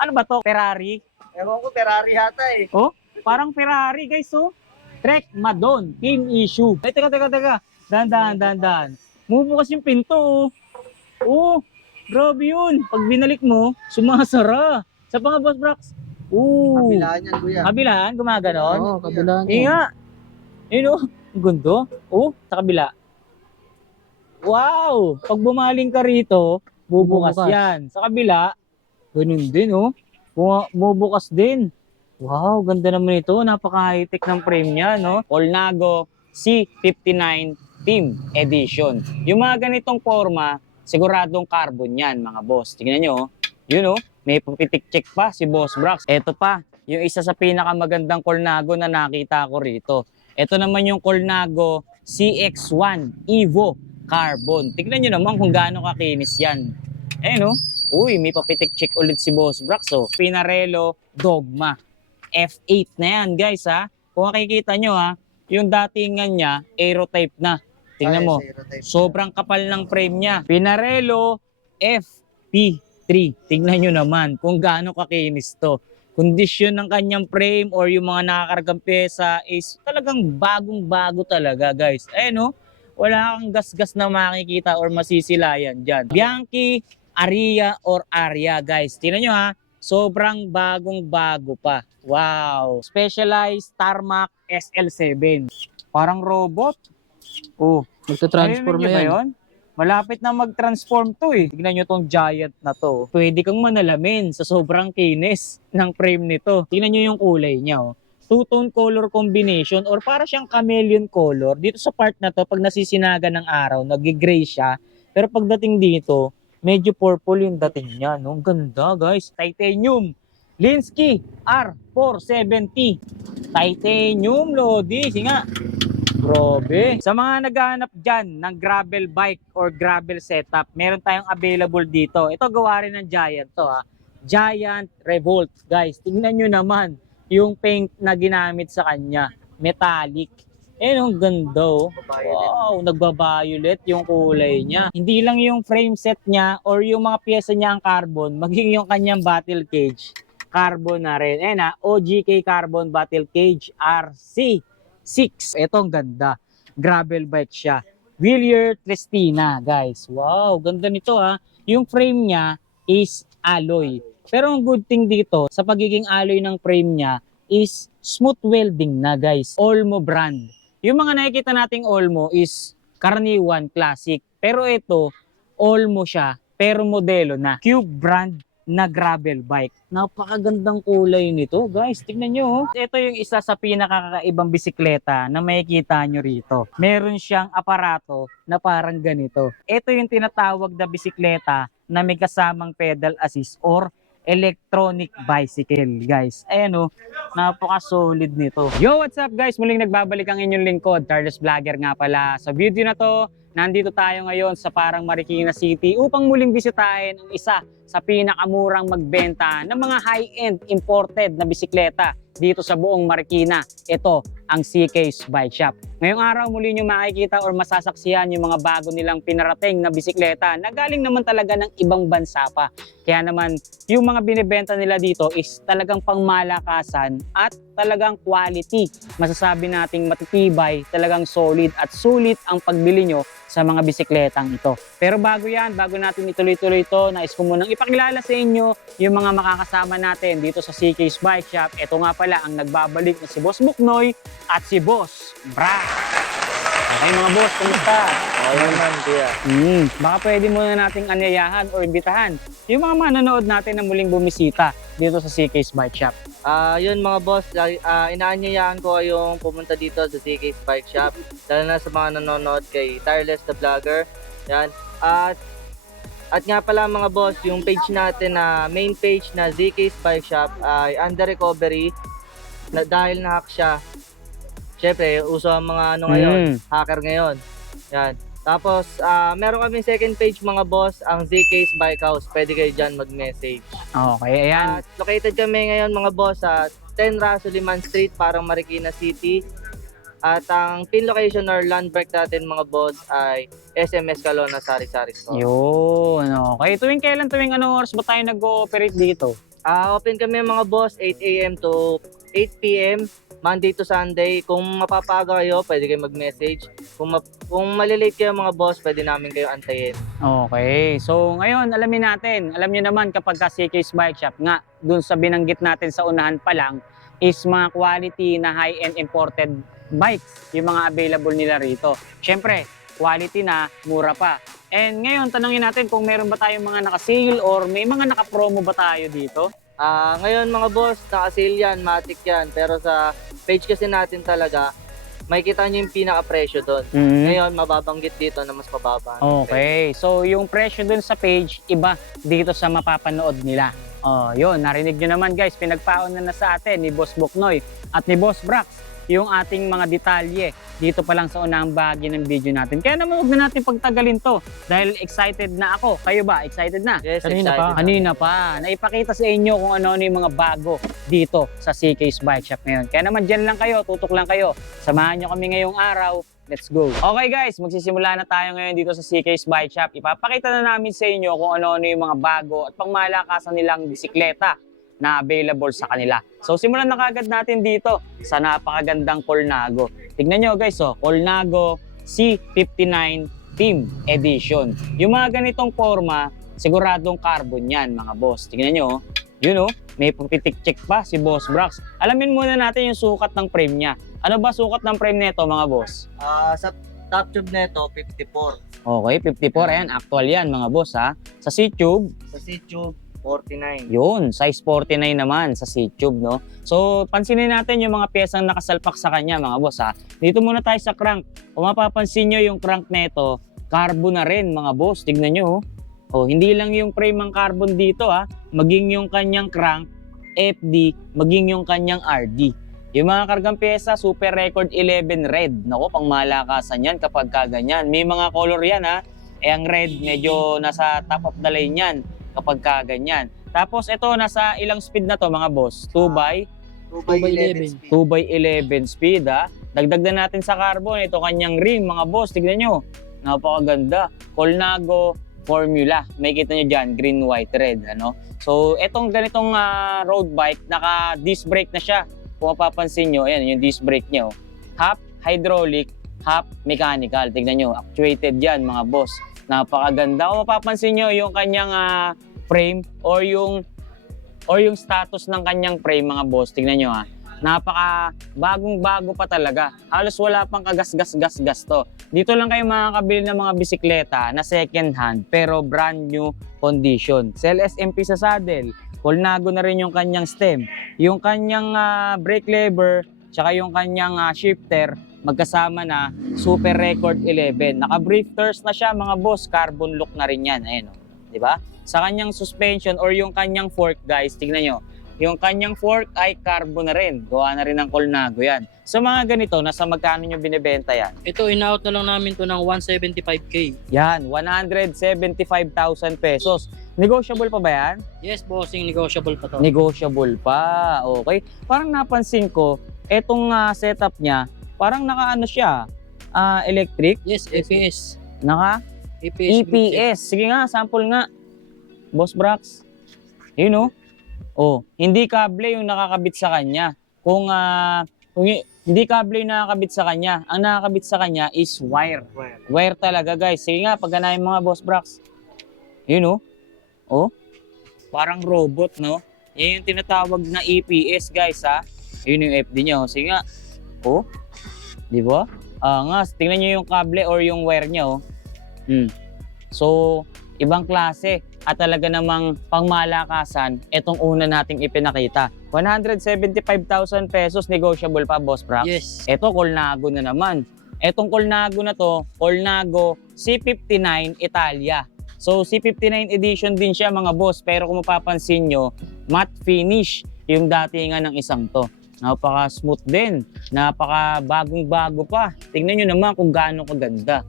Ano ba to? Ferrari? Ewan ko, Ferrari yata eh. Oh, parang Ferrari guys, oh. Trek Madon, team issue. Ay, teka. Dahan. Bumubukas yung pinto, oh. Oh, grabe yun. Pag binalik mo, sumasara. Sa mga boss Brax. Oh. Kabilaan yan, kuya. Kabilaan, gumaganon. Oo, kabilaan Eh yan. nga. Yun, oh. Ang gundo. Oh, sa kabila. Wow! Pag bumaling ka rito, bubukas Bubukas. yan. Sa kabila, ganun din, oh. Bubukas din. Wow, ganda naman ito. Napaka-high-tech ng frame niya, no? Colnago C59 Team Edition. Yung mga ganitong forma, siguradong carbon yan, mga boss. Tingnan nyo, oh. Yun, oh. May papitik-check pa si Boss Brax. Ito pa, yung isa sa pinakamagandang Colnago na nakita ko rito. Ito naman yung Colnago CX1 Evo Carbon. Tignan nyo naman kung gaano kakinis yan. Ayun, oh. Uy, may papitik check ulit si Boss Brax, oh. Pinarello Dogma. F8 na yan, guys, ha. Kung makikita nyo, ha, yung datingan niya, aerotype na. Tingnan mo, sobrang kapal ng frame niya. Pinarello FP3. Tingnan nyo naman kung gaano kakinis to. Kondisyon ng kanyang frame or yung mga nakakargang pyesa is talagang bagong-bago talaga, guys. Ayun, oh. Wala kang gas-gas na makikita or masisilayan dyan. Bianchi, Aria or Aria, guys. Tingnan nyo, ha. Sobrang bagong-bago pa. Wow. Specialized Tarmac SL7. Parang robot. Oh. Magta-transform Ayun, na yan. yun? Malapit na mag-transform to eh. Tignan nyo tong giant na to. Pwede kang manalamin sa sobrang kinis ng frame nito. Tignan nyo yung kulay niya, oh. Two-tone color combination or para siyang chameleon color. Dito sa part na to, pag nasisinaga ng araw, nag-gray siya. Pero pagdating dito, medyo purple yung dating niya. No? Ang ganda, guys. Titanium. Linsky R470. Titanium, Lodi. Singa. Grabe. Sa mga naghahanap dyan ng gravel bike or gravel setup, meron tayong available dito. Ito gawa rin ng Giant to, ha. Giant Revolt. Guys, tingnan nyo naman yung paint na ginamit sa kanya. Metallic. Eh, ang ganda, oh. Wow, nagba-violet yung kulay niya. Hindi lang yung frame set niya or yung mga pyesa niya ang carbon, maging yung kanyang battle cage, carbon na rin. Eh na, OGK Carbon Battle Cage RC6. Ito ang ganda. Gravel bike siya. Wheelier Tristina, guys. Wow, ganda nito, ha. Yung frame niya is alloy. Pero ang good thing dito, sa pagiging alloy ng frame niya is smooth welding na, guys. Olmo brand. Yung mga nakikita nating Olmo is karaniwan, classic. Pero ito, Olmo siya, pero modelo na. Cube brand na gravel bike. Napakagandang kulay nito, guys. Tignan nyo, oh. Ito yung isa sa pinakakaibang bisikleta na makikita nyo rito. Meron siyang aparato na parang ganito. Ito yung tinatawag na bisikleta na may kasamang pedal assist or electronic bicycle, guys. Ayan, oh, napaka-solid nito. Yo, what's up, guys? Muling nagbabalik ang inyong lingkod, Carlos Vlogger nga pala. Sa video na to, nandito tayo ngayon sa Parang Marikina City upang muling bisitahin ang isa sa pinakamurang magbenta ng mga high-end imported na bisikleta dito sa buong Marikina. Ito ang CK's Bike Shop. Ngayong araw muli nyo makikita or masasaksihan yung mga bago nilang pinarating na bisikleta na galing naman talaga ng ibang bansa pa. Kaya naman yung mga binibenta nila dito is talagang pangmalakasan at talagang quality. Masasabi nating matitibay, talagang solid at sulit ang pagbili nyo sa mga bisikletang ito. Pero bago yan, bago natin ituloy-tuloy ito, nais ko munang ipakilala sa inyo yung mga makakasama natin dito sa CK's Bike Shop. Ito nga pala ang nagbabalik na si Boss Buknoy at si Boss Brad. Okay mga boss, kumusta? Okay naman, kuya. Baka pwede muna nating anyayahan o imbitahan yung mga manonood natin na muling bumisita dito sa CK's Bike Shop. Yun mga boss, inaanyayahan ko yung pumunta dito sa CK's Bike Shop. Lalo na sa mga nanonood kay Tireless the Vlogger. Yan. At nga pala mga boss, yung page natin na main page na ZK's Bike Shop ay under recovery na dahil na-hack siya. Siyempre, uso ang mga ngayon, hacker ngayon. Yan. Tapos, meron kaming second page mga boss, ang ZK's Bike House. Pwede kayo dyan mag-message. Okay, ayan. At located kami ngayon mga boss sa 10 Rasuliman Street, Parang Marikina City. At ang pin location or landmark natin mga boss ay SMS Calona Sari-Sari Store. Yun, okay. Tuwing kailan, tuwing anong oras ba tayo nag-ooperate dito? Open kami mga boss, 8 a.m. to 8 p.m. Monday to Sunday. Kung mapapaga kayo, pwede kayo mag-message. Kung malilate kayo mga boss, pwede namin kayo antayin. Okay. So ngayon, alamin natin. Alam niyo naman kapag ka CK's Bike Shop nga, dun sa binanggit natin sa unahan pa lang, is mga quality na high-end imported bikes, yung mga available nila rito. Siyempre, quality na, mura pa. And ngayon, tanungin natin kung meron ba tayong mga naka-sale or may mga naka-promo ba tayo dito? Ngayon mga boss, naka-sale yan, matic yan. Pero sa page kasi natin talaga, makikita nyo yung pinaka-presyo doon. Ngayon, mababanggit dito na mas mababa. Okay. So, yung presyo dun sa page, iba dito sa mapapanood nila. Oh, yun. Narinig nyo naman guys, pinagpaon na sa atin ni Boss Buknoy at ni Boss Brax yung ating mga detalye dito pa lang sa unang bahagi ng video natin. Kaya naman huwag na natin pagtagalin to dahil excited na ako. Kayo ba? Excited na? Yes, Kanina excited pa. Kanina pa. Naipakita sa inyo kung ano yung mga bago dito sa CK's Bike Shop ngayon. Kaya naman dyan lang kayo, tutok lang kayo. Samahan nyo kami ngayong araw. Let's go. Okay guys, magsisimula na tayo ngayon dito sa CK's Bike Shop. Ipapakita na namin sa inyo kung ano yung mga bago at pangmalakasan nilang bisikleta na available sa kanila. So simulan na kagad natin dito sa napakagandang Colnago. Tignan nyo guys, Colnago C59 Team Edition. Yung mga ganitong forma, siguradong carbon yan mga boss. Tignan nyo, yun may pitik-check pa si Boss Brax. Alamin muna natin yung sukat ng frame niya. Ano ba sukat ng frame nito mga boss? Sa top tube nito, 54. Okay, 54. Ayan, actual yan mga boss ha. Sa C-tube, Sa C-tube, 49. yun, size 49 naman sa C-tube, no? So, pansinin natin yung mga piyesang nakasalpak sa kanya, mga boss, ha? Dito muna tayo sa crank. Kung mapapansin nyo yung crank neto, carbon na rin, mga boss. Tignan nyo, hindi lang yung frame ang carbon dito, ha? Maging yung kanyang crank, FD, maging yung kanyang RD. Yung mga kargang pyesa, Super Record 11 red. Nako, pang malakasan yan kapag kaganyan. May mga color yan, ha? Ang red, medyo nasa top of the line yan kapag kaganyan. Tapos ito, nasa ilang speed na to mga boss? 2x11 speed. 2x11 speed ha. Dagdag na natin sa carbon, ito kanyang rim mga boss, tignan nyo. Napakaganda. Colnago formula. May kita nyo dyan, green, white, red. Ano? So itong ganitong road bike, naka disc brake na siya. Kung mapapansin nyo, ayan yung disc brake nyo. Half hydraulic, half mechanical. Tignan nyo, actuated yan mga boss. Napakaganda. Kung mapapansin nyo yung kanyang frame or yung status ng kanyang frame mga boss, tingnan nyo ha. Napaka bagong-bago pa talaga. Halos wala pang kagas-gas-gas-gas to. Dito lang kayo makakabili ng mga bisikleta na second hand pero brand new condition. Cell SMP sa saddle. Colnago na rin yung kanyang stem. Yung kanyang brake lever, tsaka yung kanyang shifter, magkasama na Super Record 11. Naka-brifters na siya mga boss, carbon look na rin yan. Ayan, di ba? Sa kanyang suspension or yung kanyang fork guys, tignan nyo. Yung kanyang fork ay carbon na rin. Gawa na rin ng Colnago yan. So mga ganito, nasa magkano nyo binibenta yan? Ito, in-out na lang namin to ng 175k. Yan, 175,000 pesos. Negotiable pa ba yan? Yes, bossing, negotiable pa to. Negotiable pa, okay. Parang napansin ko, etong setup niya, parang naka-ano siya, electric? Yes, EPS. Naka? EPS. EPS. Sige nga, sample nga. Boss Brax. Yun hindi kable yung nakakabit sa kanya. Kung hindi kable yung nakakabit sa kanya, ang nakakabit sa kanya is wire. Wire talaga guys. Sige nga, pagganahin mo nga Boss Brax. Yun parang robot, no? Yan yung tinatawag na EPS guys ha. Yun yung FD niya. Sige nga. Di ba? Nga, tingnan nyo yung kable or yung wire niya. So, ibang klase at talaga namang pangmalakasan itong una nating ipinakita. 175,000 pesos negotiable pa, Boss Brax. Yes. Ito, Colnago na naman. Etong Colnago na to, Colnago C59 Italia. So, C59 edition din siya mga boss. Pero kung mapapansin nyo, matte finish yung datingan ng isang to. Napaka-smooth din. Napaka-bagong-bago pa. Tingnan nyo naman kung gaano kaganda.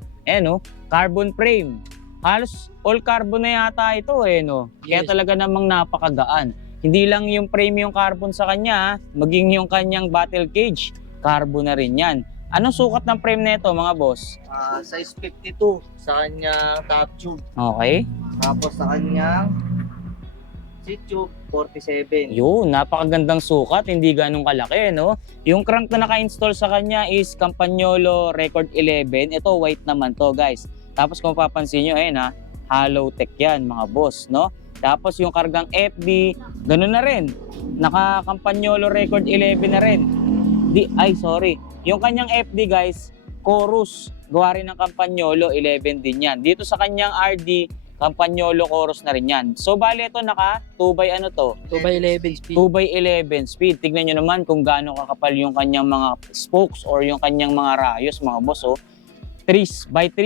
Carbon frame. Halos all carbon na yata ito Kaya Yes. talaga namang napakagaan. Hindi lang yung frame yung carbon sa kanya, maging yung kanyang battle cage, carbon na rin yan. Anong sukat ng frame nito mga boss? Size 52 sa kanyang top tube. Okay. Tapos sa kanyang seat tube, 147. Yun, napakagandang sukat, hindi ganun kalaki, no? Yung crank na naka-install sa kanya is Campagnolo Record 11. Ito, white naman to, guys. Tapos kung papansin nyo, ayun ha, hollow tech yan, mga boss, no? Tapos yung kargang FD, ganun na rin. Naka-Campagnolo Record 11 na rin. Sorry. Yung kanyang FD, guys, Chorus. Gawa rin ng Campagnolo, 11 din yan. Dito sa kanyang RD, Campagnolo Chorus na rin yan. So, bali ito naka 2x ano to? 2x11 speed. 2x11 speed. Tignan nyo naman kung gaano kakapal yung kanyang mga spokes or yung kanyang mga rayos, mga boss. Oh. 3x3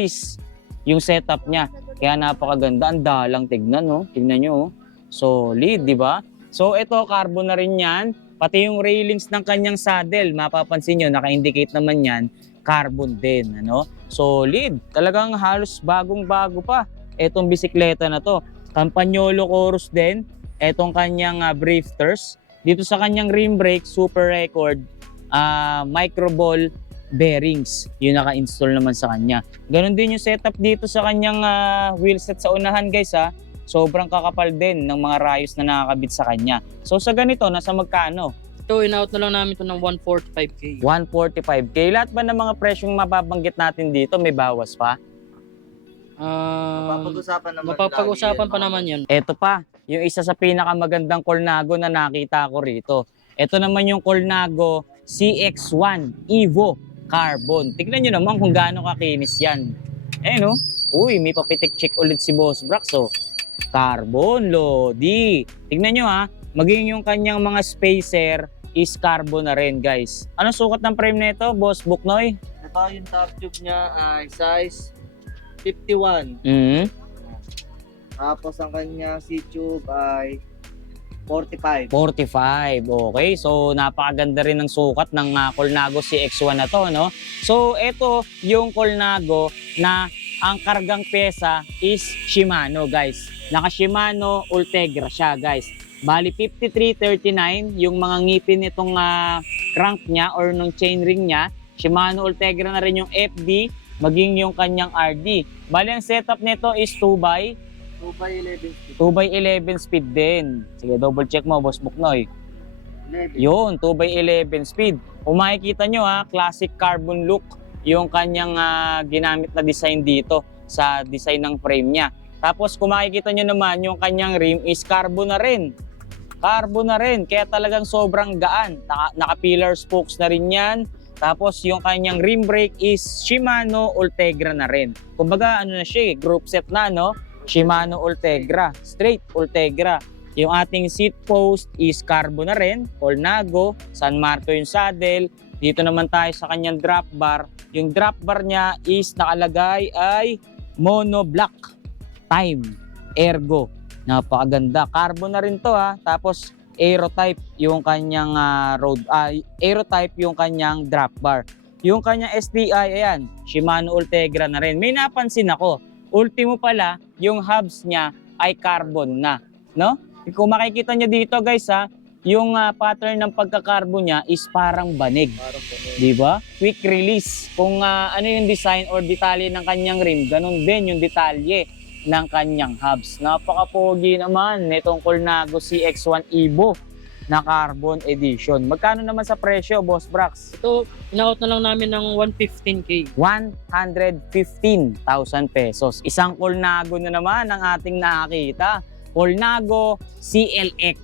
yung setup niya. Kaya napakaganda. Ang dalang tignan, no? Tignan nyo. Oh. Solid, di ba? So, ito, carbon na rin yan. Pati yung railings ng kanyang saddle, mapapansin nyo, naka-indicate naman yan, carbon din, ano? Solid. Talagang halos bagong-bago pa etong bisikleta na to. Campagnolo Chorus din. Etong kanyang drifters. Dito sa kanyang rim brake, Super Record, microball bearings. Yung naka-install naman sa kanya. Ganon din yung setup dito sa kanyang wheelset sa unahan, guys, ha. Sobrang kakapal din ng mga rayos na nakakabit sa kanya. So sa ganito, nasa magkano? Ito, in-out na lang namin ito ng 145K. 145K. Lahat ba ng mga presyong mababanggit natin dito may bawas pa? Mapapag-usapan pa naman yun. Ito pa, yung isa sa pinakamagandang Colnago na nakita ko rito. Ito naman yung Colnago CX1 Evo Carbon. Tignan nyo naman kung gaano kakinis yan. Eh no? Uy, may papitik check ulit si Boss Brax. Oh. Carbon, Lodi. Tignan nyo ha, maging yung kanyang mga spacer is carbon na rin, guys. Ano sukat ng frame nito, Boss Buknoy? Ito yung top tube niya ay size 51. Tapos ang kanya C-tube ay 45. 45. Okay, so napakaganda rin ng sukat ng Colnago CX1 na to, no? So, ito yung Colnago na ang kargang pyesa is Shimano, guys. Naka Shimano Ultegra siya, guys. Bali 5339 yung mga ngipin nitong crank niya or nung chainring niya. Shimano Ultegra na rin yung FD, maging yung kanyang RD. Bali ang setup nito is 2x11 speed din. Sige, double check mo, Boss Buknoy. 11. Yun, 2x11 speed. Kung makikita nyo classic carbon look yung kanyang ginamit na design dito sa design ng frame niya. Tapos kung makikita nyo naman yung kanyang rim is carbon na rin. Carbon na rin, kaya talagang sobrang gaan. Naka-pillar spokes na rin yan. Tapos yung kanyang rim brake is Shimano Ultegra na rin. Kumbaga ano na siya, group set na, no? Shimano Ultegra, straight Ultegra. Yung ating seat post is carbon na rin, Colnago, San Marco yung saddle. Dito naman tayo sa kanyang drop bar. Yung drop bar niya is nakalagay ay mono black time ergo. Napakaganda. Carbon na rin to ha. Tapos aerotype yung kanyang aerotype yung kanyang drop bar. Yung kanyang STI, ayan, Shimano Ultegra na rin. May napansin ako, ultimo pala, yung hubs niya ay carbon na, no? Kung makikita niyo dito, guys, ha, yung pattern ng pagka-carbon niya is parang banig. Di ba? Quick release. Kung ano yung design or detalye ng kanyang rim, ganun din yung detalye ng kanyang hubs. Napaka-pogi naman nitong Colnago CX1 Evo na carbon edition. Magkano naman sa presyo, Boss Brax? Ito, in-out na lang namin ng 115K. 115,000 pesos. Isang Colnago na naman ang ating nakakita. Colnago CLX.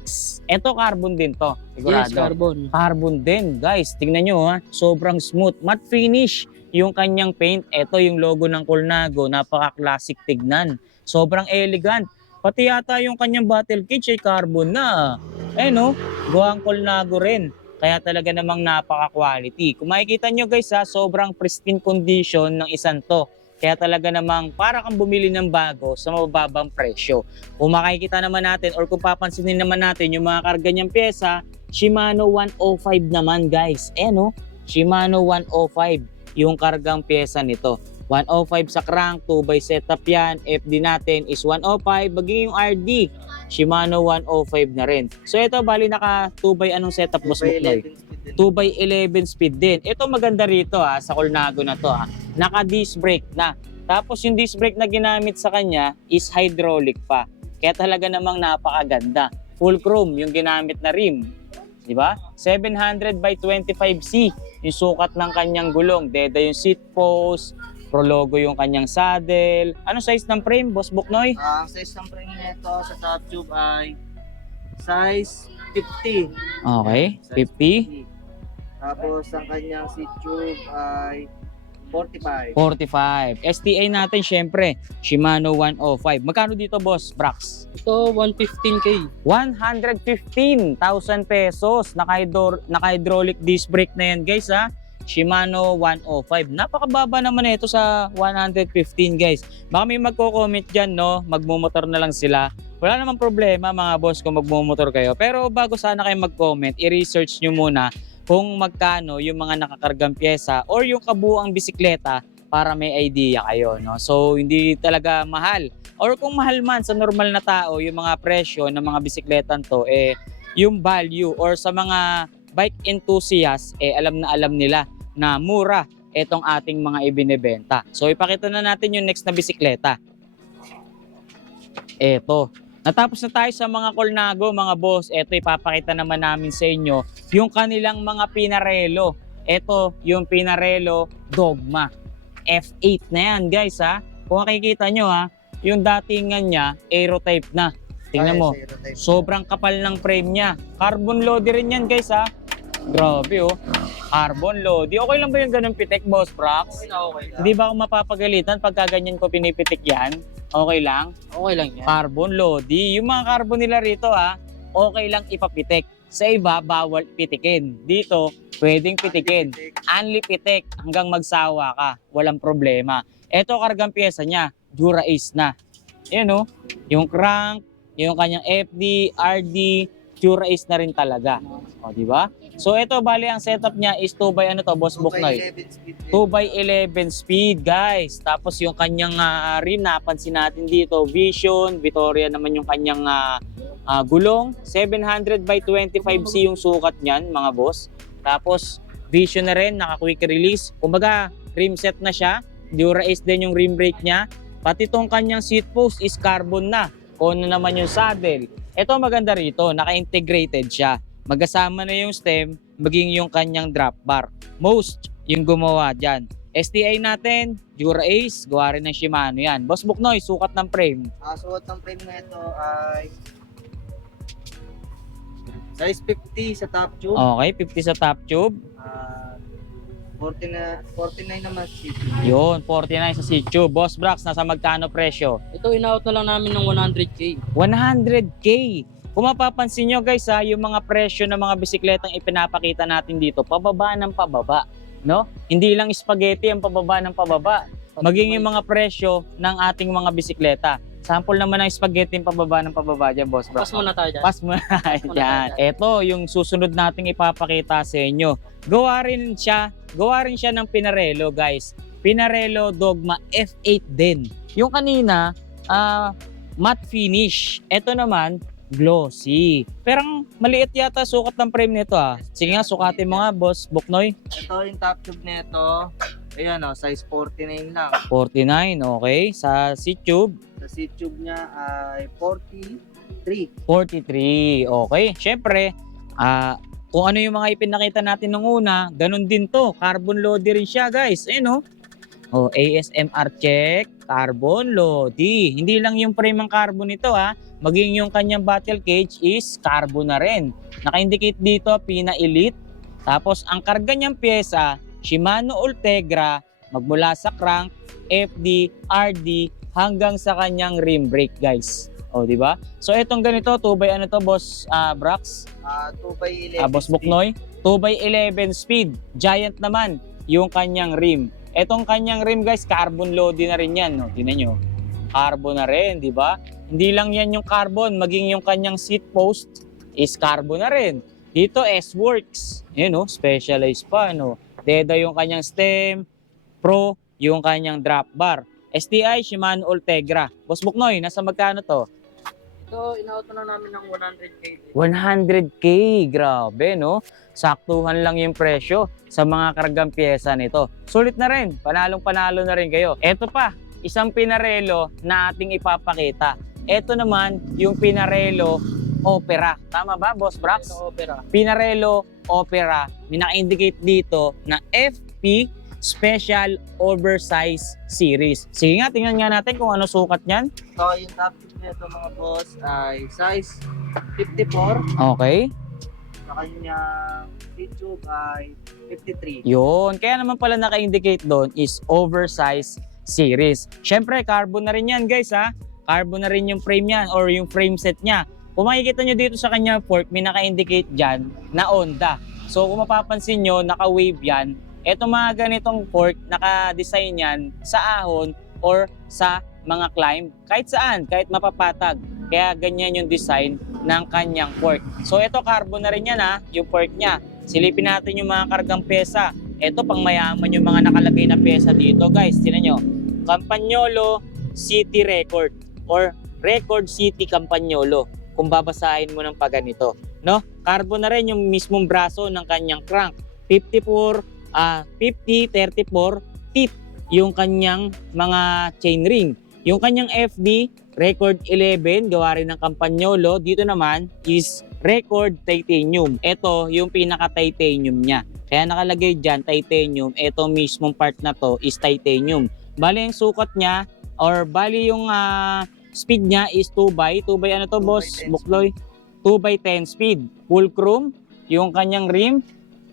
Ito carbon din to. Sigurado. Yes, carbon. Carbon din, guys. Tingnan nyo ha. Sobrang smooth. Matte finish yung kanyang paint. Ito yung logo ng Colnago. Napaka-classic tignan. Sobrang elegant. Pati yata yung kanyang bottle cage ay carbon na. No? Gawang Colnago rin. Kaya talaga namang napaka-quality. Kung makikita nyo, guys, ha, sobrang pristine condition ng isang to. Kaya talaga namang para kang bumili ng bago sa mababang presyo. Kung makikita naman natin or kung papansinin naman natin yung mga karga niyang pyesa, Shimano 105 naman, guys. No? Shimano 105 yung kargang pyesa nito. 105 sa crank, 2x setup yan. FD natin is 105. Bagay yung RD, Shimano 105 na rin. So ito, bali naka 2x anong setup, Boss Buknoy? 2x11 speed din. Ito maganda rito sa Colnago na to. Naka disc brake na. Tapos yung disc brake na ginamit sa kanya is hydraulic pa. Kaya talaga namang napakaganda. full chrome yung ginamit na rim. Di ba? 700 by 25C yung sukat ng kanyang gulong. Deda yung seat post, Prologo yung kanyang saddle. Ano size ng frame, Boss Buknoy? Ang size ng frame nito sa top tube ay size 50. Okay, Size 50. Tapos ang kanyang seat tube ay 45. 45. STA natin syempre, Shimano 105. Magkano dito, Boss Brax? Ito, 115K. 115,000 pesos. Naka-hydraulic disc brake na yan, guys, ha? Shimano 105. Napakababa naman ito sa 115, guys. Baka may magko-comment dyan, no? Magmumotor na lang sila. Wala namang problema, mga boss, kung magmumotor kayo. Pero bago sana kayo mag-comment, i-research nyo muna kung magkano yung mga nakakargang pyesa or yung kabuuang bisikleta para may idea kayo, no? So, hindi talaga mahal. Or kung mahal man sa normal na tao, yung mga presyo ng mga bisikletan to, yung value or sa mga bike enthusiast, alam nila na mura itong ating mga ibinebenta. So, ipakita na natin yung next na bisikleta. Eto. Natapos na tayo sa mga Colnago, mga boss. Eto, ipapakita naman namin sa inyo yung kanilang mga Pinarello. Eto, yung Pinarello Dogma. F8 na yan, guys, ha. Kung makikita nyo, ha, yung datingan niya, aerotype na. Tingnan mo, sobrang kapal ng frame niya. Carbon loader rin yan, guys, ha. Grabe, oh. Carbon load. Okay lang ba yung ganun pitik, Boss Brax? Okay lang. Hindi ba ako mapapagalitan pagka ganyan ko pinipitik yan? Okay lang? Okay lang yan. Carbon lodi. Yung mga carbon nila rito, okay lang ipapitik. Sa iba, bawal pitikin. Dito, pwedeng pitikin. Unli pitik hanggang magsawa ka. Walang problema. Ito, kargang pyesa niya. Dura Ace na. Yan, oh. Yung crank, yung kanyang FD, RD, Dura Ace na rin talaga. O, di ba? So, ito, bali, ang setup niya is 2x ano to, Boss Buknoy? 2x11 speed, guys. Tapos yung kanyang rim, napansin natin dito, Vision, Vittoria naman yung kanyang gulong. 700 by 25C yung sukat niyan, mga boss. Tapos, Vision na rin, naka-quick release. Kumbaga, rim set na siya. Dura Ace din yung rim brake niya. Pati tong kanyang seat post is carbon na. Kung ano naman yung saddle. Ito maganda rito, naka-integrated siya. Magkasama na yung stem, maging yung kanyang drop bar. Most yung gumawa dyan. STI natin, Dura Ace, gawa rin ng Shimano yan. Boss Buknoy, sukat ng frame. Suot ng frame na ito ay size 50 sa top tube. Okay, 50 sa top tube. 49 naman seat. Yun, 49 sa seat tube. Boss Brax, nasa magkano presyo? Ito, in-out na lang namin ng 100K. 100K. Kung mapapansin nyo, guys, yung mga presyo ng mga bisikletang ipinapakita natin dito, pababa ng pababa. No? Hindi lang spaghetti ang pababa ng pababa. Maging yung mga presyo ng ating mga bisikleta. Sample naman ng spaghetti yung pababa ng pababa dyan, Boss Brax. Pas muna tayo dyan. Pas mo na dyan. Ito, yung susunod nating ipapakita sa inyo. Gawa rin siya ng Pinarello, guys. Pinarello Dogma F8 din. Yung kanina, matte finish. Ito naman, glossy. Pero ang maliit yata sukat ng frame nito, Sige nga, sukatin mo nga, Boss Buknoy. Ito yung top tube nito. Ayan, size 49 lang. 49, okay. Sa seat tube, Sa seat tube niya ay 43. 43. Okay. Siyempre, kung ano yung mga ipinakita natin nung una, ganun din to. Carbon loader rin siya, guys. Ayun, ASMR check, carbon loady. Hindi lang yung frame ng carbon nito, maging yung kanyang battle cage is carbon na rin. Naka-indicate dito, Pina Elite. Tapos, ang karga niyang pyesa, Shimano Ultegra, magmula sa crank, FD, RD, hanggang sa kanyang rim brake, guys. O, di ba? So, itong ganito, 2x ano to, Boss Brax? 2x11. Boss Buknoy? 2x11 speed. Giant naman yung kanyang rim. Etong kanyang rim, guys, carbon loading na rin yan. No? Tingnan nyo. Carbon na rin, di ba? Hindi lang yan yung carbon, maging yung kanyang seat post is carbon na rin. Dito, S-Works. Yan, specialized pa, Deda yung kanyang stem, Pro yung kanyang drop bar. STI, Shimano Ultegra. Boss Buknoy, nasa magkano to? Ito, in-out na lang namin ng 100K. 100K, grabe, no? Saktuhan lang yung presyo sa mga kargang pyesa nito. Sulit na rin, panalong-panalo na rin kayo. Ito pa, isang Pinarello na ating ipapakita. Ito naman, yung Pinarello Opera. Tama ba, Boss Brax? Ito, Opera. Pinarello Opera. May naka-indicate dito na FP Special Oversize Series. Sige nga, tingnan nga natin kung ano sukat niyan. So, yung top tip nito mga boss ay size 54. Okay. Sa kanyang seat tube ay 53. Yun. Kaya naman pala naka-indicate doon is Oversize Series. Syempre, carbon na rin yan, guys, ha? Carbon na rin yung frame yan or yung frame set niya. Kung makikita nyo dito sa kanya fork, may naka-indicate dyan na Honda. So kung mapapansin nyo, naka-wave yan. Ito mga ganitong fork, naka-design yan sa ahon or sa mga climb. Kahit saan, kahit mapapatag. Kaya ganyan yung design ng kanyang fork. So ito carbon na rin yan ha, yung fork niya. Silipin natin yung mga kargang pesa. Ito pang mayaman yung mga nakalagay na pesa dito guys. Tinan nyo, Campagnolo City Record or Record City Campagnolo. Kung babasahin mo ng paganito, no? Carbon na rin yung mismong braso ng kanyang crank. 50, 34 teeth yung kanyang mga chain ring. Yung kanyang FD, record 11, gawa rin ng Campagnolo. Dito naman is record titanium. Ito yung pinaka-titanium niya. Kaya nakalagay dyan, titanium. Ito mismong part na to is titanium. Bali yung sukat niya or bali yung speed niya is 2x. 2x ano to, 2x10 boss? speed. Bukloy? 2x10 speed. Full chrome. Yung kanyang rim,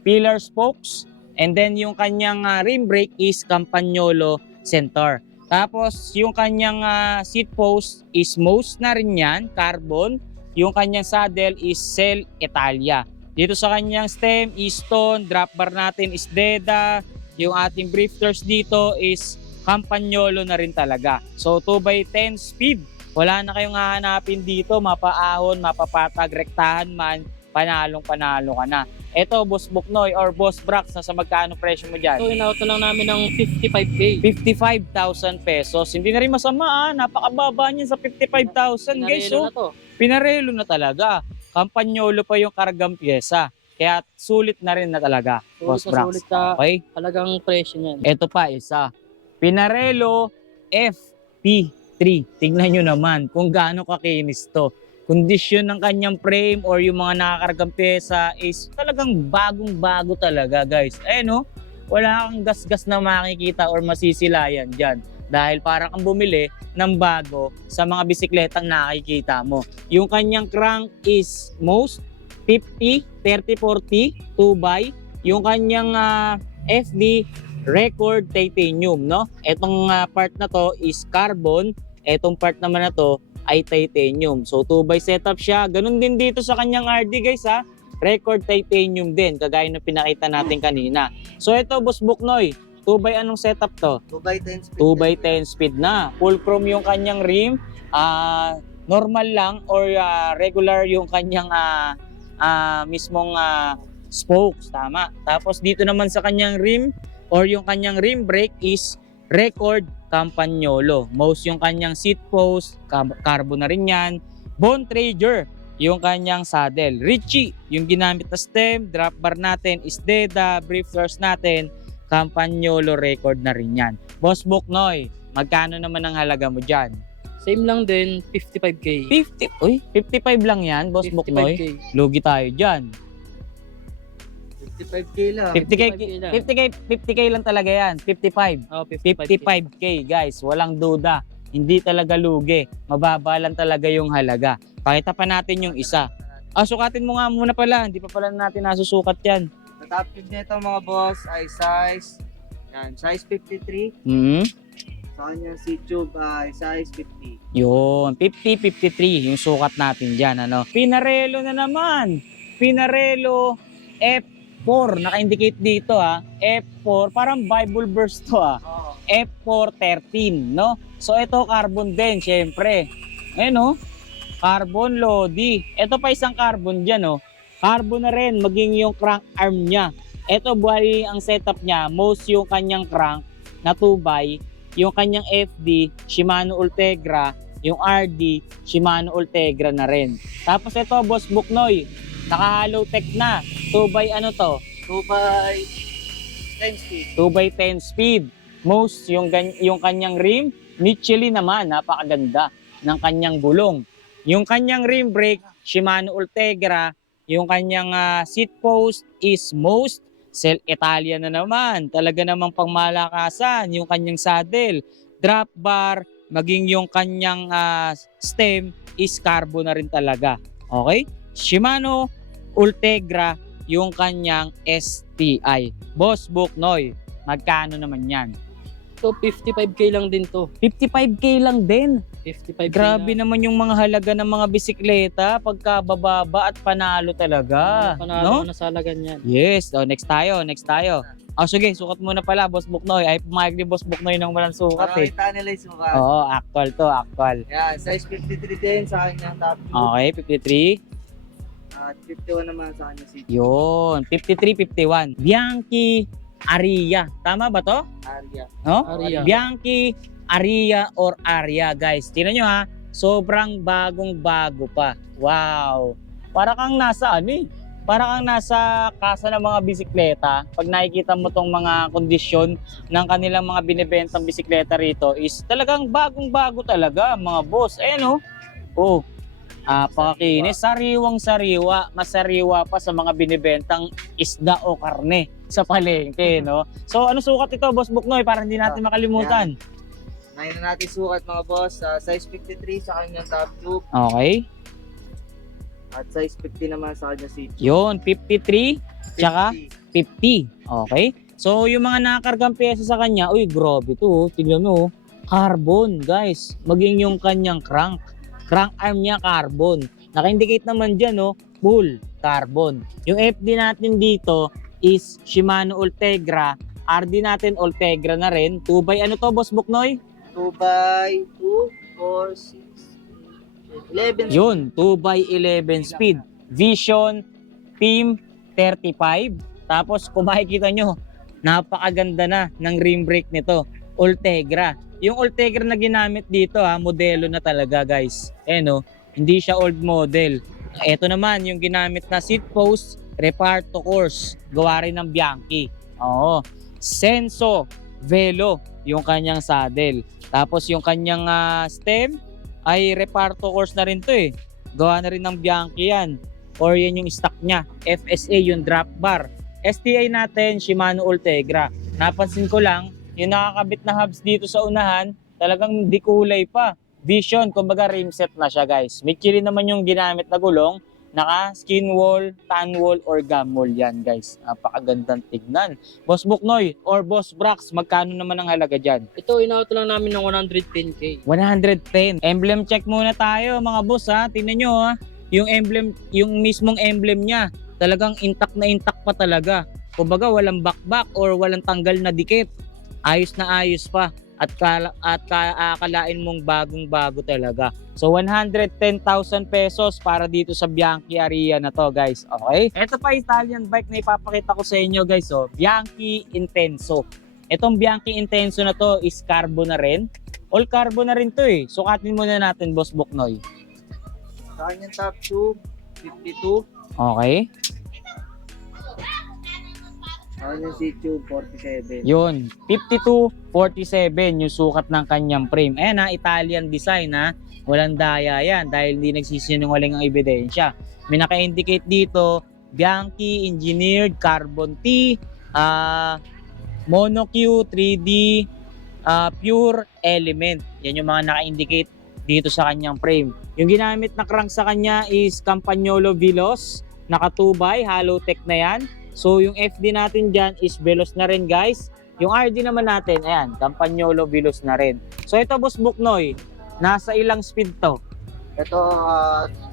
pillar spokes, and then yung kanyang rim brake is Campagnolo Centaur. Tapos yung kanyang seat post is most na rin yan, carbon. Yung kanyang saddle is Cell Italia. Dito sa kanyang stem is stone, drop bar natin is Deda. Yung ating drifters dito is Campagnolo na rin talaga. So 2x10 speed. Wala na kayong hahanapin dito, mapaahon, mapapatag, rektahan man, panalong panalo ka na. Ito, Boss Buknoy or Boss Brax, nasa magkano presyo mo dyan? Ito, in-out na lang namin ng 55K. 55,000 pesos. Hindi na rin masama, napakababa niyan sa 55,000 guys. Pinarelo So, na to. pinarelo na talaga. Campagnolo pa yung kargang pyesa. Kaya sulit na rin na talaga, Boss Sulit na Brax. sulit sa Okay? talagang presyo niyan. Ito pa isa. Pinarello FP3. Tignan nyo naman kung gaano kakinis to. Kondisyon ng kanyang frame or yung mga nakakargang pyesa is talagang bagong-bago talaga guys. Eh no, wala kang gas-gas na makikita or masisilayan dyan. Dahil parang kang bumili ng bago sa mga bisikletang nakikita mo. Yung kanyang crank is most 50, 30, 40, 2x. Yung kanyang FD record titanium, no? Etong part na to is carbon. Etong part naman na to ay titanium. So 2x setup siya. Ganun din dito sa kanyang RD guys ha. Record titanium din, kagaya ng pinakita natin kanina. So ito Boss Buknoy, 2x anong setup to? 2x10 speed. 2x10 speed na. Full chrome yung kanyang rim. Normal lang or regular yung kanyang mismong spokes, tama. Tapos dito naman sa kanyang rim or yung kanyang rim brake is record Campagnolo. Most yung kanyang seat post, carbon na rin yan. Bone Trader, yung kanyang saddle. Ritchie, yung ginamit na stem, drop bar natin is Deda, briefers natin, Campagnolo record na rin yan. Boss Buknoy, magkano naman ang halaga mo dyan? Same lang din, 55K. 55 lang yan, Boss Buknoy. 55K. Lugi tayo dyan. 55K lang. 50K, 55K lang. 50K lang talaga yan. 55. Oh, 55K. 55K guys, walang duda. Hindi talaga lugi. Mababa lang talaga yung halaga. Pakita pa natin yung isa. Sukatin mo nga muna pala. Hindi pa pala natin nasusukat yan. Sa top tip nito mga boss ay size 53. Sa kanyang seat tube ay size 50. Yun, 50-53 yung sukat natin dyan. Ano? Pinarello na naman. Pinarello F4. Naka-indicate dito ha. F4. Parang Bible verse to ha. Oo. F413, no? So ito carbon din, syempre. Ayun no? Carbon Lodi. Ito pa isang carbon dyan, no? Carbon na rin, maging yung crank arm niya. Ito buhay ang setup niya. Most yung kanyang crank na 2x, yung kanyang FD, Shimano Ultegra, yung RD, Shimano Ultegra na rin. Tapos ito, Boss Buknoy, naka-hollow tech na. 2x ano to? 2x10 speed. 2x10 speed. Most yung kanyang rim, Michelin naman, napakaganda ng kanyang gulong. Yung kanyang rim brake, Shimano Ultegra, yung kanyang seat post is most Italian na naman. Talaga namang pangmalakasan yung kanyang saddle, drop bar, maging yung kanyang stem is carbon na rin talaga. Okay? Shimano Ultegra yung kanyang STI. Boss Buknoy, magkano naman yan? So 55k lang din to. 55k lang din. 55k Grabe lang. naman yung mga halaga ng mga bisikleta pagka bababa at panalo talaga. Panalo No? na sa halagan yan. Yes. Oh, next tayo. Sige, sukat muna pala, Boss Buknoy. Ay, pumayag ni Boss Buknoy ng walang sukat Para eh. makita nila yung sukat. Oo, actual to, actual. Yan, size 53 din sa kanyang top tube. Okay, 53. At 51 naman sa kanyang seat. Yun, 53, 51. Bianchi Aria. Tama ba to? Area. No? Aria. Bianchi Aria or Aria, guys. Tingnan nyo ha, sobrang bagong-bago pa. Wow! Para kang nasa para kang nasa kasa ng mga bisikleta. Pag nakikita mo tong mga kondisyon ng kanilang mga binibentang bisikleta rito is talagang bagong-bago talaga, mga boss. Ayan oh. Pakakinis, sariwang-sariwa, masariwa pa sa mga binibentang isda o karne sa palengke, no? So, ano sukat ito, Boss Buknoy, para hindi natin makalimutan? Ngayon na natin sukat mga boss. Size 53 sa kanyang top tube. Okay. At size 50 naman sa kanyang seat. Yun, 53, tsaka 50. 50. Okay. So, yung mga nakakargang pyesa sa kanya, uy, grabe to. Tignan mo, carbon, guys. Maging yung kanyang crank arm niya, carbon. Naka-indicate naman dyan, full carbon. Yung FD natin dito is Shimano Ultegra. RD natin Ultegra na rin. 2x ano to, Boss Buknoy? 2x2, 4, 6, 11. Yun, 2x11 speed. Vision Team 35. Tapos kung makikita nyo, napakaganda na ng rim brake nito. Ultegra. Yung Ultegra na ginamit dito modelo na talaga, guys. Hindi siya old model. Ito naman yung ginamit na seat post, Reparto course. Gawa rin ng Bianchi. Oo. Senso Velo yung kanyang saddle. Tapos yung kanyang stem ay Reparto course na rin to eh. Gawa na rin ng Bianchi yan. Or yan yung stock niya. FSA yung drop bar. STI natin, Shimano Ultegra. Napansin ko lang, yung nakakabit na hubs dito sa unahan, talagang di kulay pa. Vision, kumbaga rim set na siya, guys. Michelin naman yung ginamit na gulong. Naka skin wall, tan wall, or gum wall yan, guys. Napakagandang tignan. Boss Buknoy or Boss Brax, magkano naman ang halaga dyan? Ito, in-out lang namin ng 110k. 110. Emblem check muna tayo, mga boss ha. Tingnan nyo ha. Yung emblem, yung mismong emblem niya, talagang intact na intact pa talaga. Kumbaga walang bakbak or walang tanggal na dikit. Ayos na ayos pa. At akalain mong bagong-bago talaga. So 110,000 pesos para dito sa Bianchi Aria na to, guys. Okay? Ito pa Italian bike na ipapakita ko sa inyo, guys. Bianchi Intenso. Itong Bianchi Intenso na to is carbon na rin. All carbon na rin to eh. Sukatin muna natin, Boss Buknoy. Sa kanyang top tube, 52. Okay? Sa kanyang seat tube, 47. Yun, 52-47 yung sukat ng kanyang frame. Ayan Italian design Walang daya yan dahil hindi nagsisinungaling ang ebidensya. May naka-indicate dito, Bianchi Engineered Carbon T, Mono Q 3D, Pure Element. Yan yung mga naka-indicate dito sa kanyang frame. Yung ginamit na crank sa kanya is Campagnolo Veloz, naka 2x, hollow tech na yan. So yung FD natin dyan is Veloz na rin, guys. Yung RD naman natin, ayan, Campagnolo Veloz na rin. So ito, Boss Buknoy, nasa ilang speed to? Ito,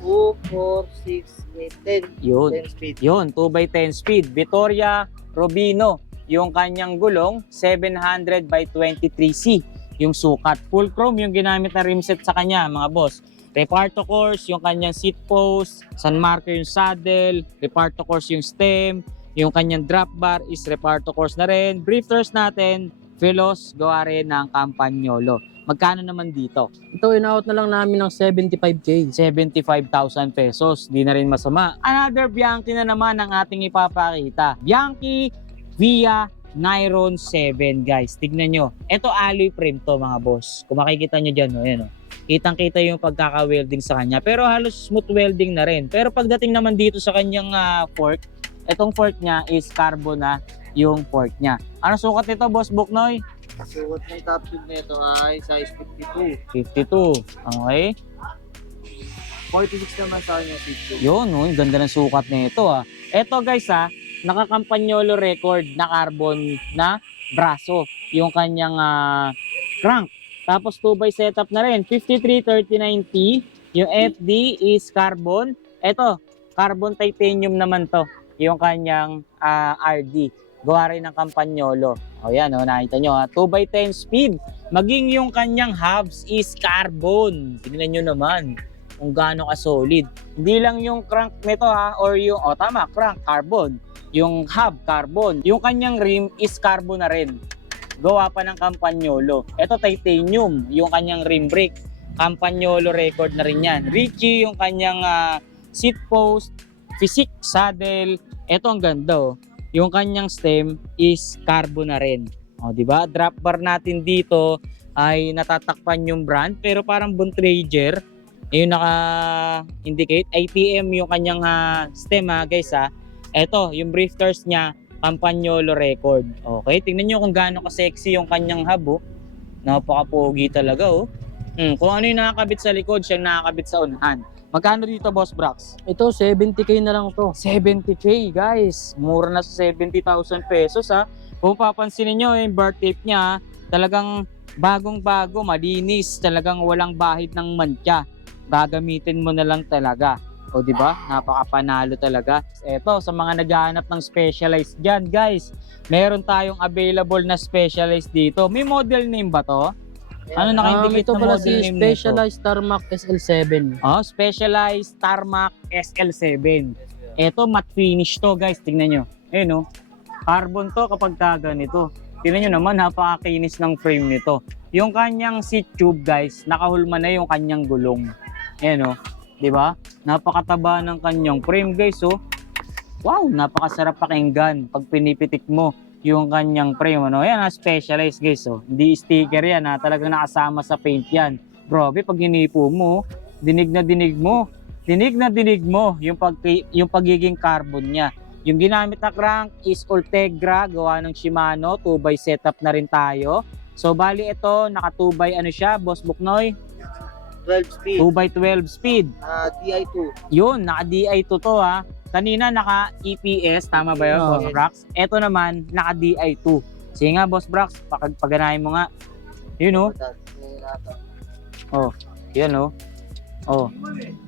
2, 4, 6, 8, 10. Yun. 10 speed. Yun, 2x10 speed. Vittoria Robino, yung kanyang gulong, 700/23C. Yung sukat. Full chrome yung ginamit na rim set sa kanya, mga boss. Reparto course, yung kanyang seat post, San Marco yung saddle, Reparto course yung stem, yung kanyang drop bar is Reparto course na rin. Briefers natin, Veloz, gawa rin ng Campagnolo. Magkano naman dito? Ito, in-out na lang namin ng 75k. 75,000 pesos. Di na rin masama. Another Bianchi na naman ang ating ipapakita. Bianchi Via Nyron 7 guys. Tignan nyo. Ito alloy frame to mga boss. Kung makikita nyo dyan, ayan o. Kitang-kita yung pagkaka-welding sa kanya. Pero halos smooth welding na rin. Pero pagdating naman dito sa kanyang fork, itong fork niya is carbon na yung fork niya. Ano sukat nito, Boss Buknoy? Suot ng top tube nito ay size 52. 52. Okay. 46 naman sa akin yung seat tube. Yun, oh, yung ganda ng sukat nito ah. Ito guys naka-Campagnolo record na carbon na braso. Yung kanyang crank. Tapos 2x setup na rin. 53-30-90. Yung FD is carbon. Ito, carbon titanium naman to. Yung kanyang RD. Gawa rin ng Campagnolo. O yan, nakita nyo 2x10 speed. Maging yung kanyang hubs is carbon. Tignan nyo naman kung gaano ka-solid. Hindi lang yung crank nito or yung, tama, crank, carbon. Yung hub, carbon. Yung kanyang rim is carbon na rin. Gawa pa ng Campagnolo. Ito titanium, yung kanyang rim brake. Campagnolo record na rin yan. Richie, yung kanyang seat post, physique, saddle. Ito ang ganda Yung kanyang stem is carbon na rin. O, di ba? Drop bar natin dito ay natatakpan yung brand pero parang Bontrager. Yung naka-indicate. ITM yung kanyang stem guys Ito, yung brifters niya, Campagnolo record. Okay, tingnan nyo kung gaano ka-sexy yung kanyang hub Napaka-pogi talaga Kung ano yung nakakabit sa likod, siyang nakakabit sa unahan. Magkano dito, Boss Brax? Ito, 70k na lang to. 70k guys. Mura na sa 70,000 pesos Kung papansinin nyo, yung bar tape niya, talagang bagong-bago, malinis, talagang walang bahid ng mantya. Gagamitin mo na lang talaga. O di ba? Napakapanalo talaga. Eto, sa mga naghahanap ng specialized diyan, guys, meron tayong available na specialized dito. May model name ba to? Ano naka-indicate Ito na pala model si name Specialized Tarmac SL7. Specialized Tarmac SL7. Eto, matte finish to, guys. Tingnan nyo. Ayun carbon to kapag ganito. Tingnan nyo naman, napakakinis ng frame nito. Yung kanyang seat tube, guys, nakahulma na yung kanyang gulong. Ayan di ba? Napakataba ng kanyang frame, guys, Wow, napakasarap pakinggan pag pinipitik mo yung kanyang frame, Yan, specialized, guys, Hindi sticker yan, Talagang nakasama sa paint yan. Grabe, pag hinipo mo, dinig na dinig mo. Dinig na dinig mo yung pagiging carbon niya. Yung ginamit na crank is Ultegra, gawa ng Shimano, 2x setup na rin tayo. So, bali ito, naka 2x siya, Boss Buknoy? 12 speed. 2x12 speed. DI2. Yun, naka DI2 to Kanina naka EPS, tama ba yun, Boss Brax? Ito naman, naka DI2. Sige nga, Boss Brax, paganahin mo nga. Yun Yan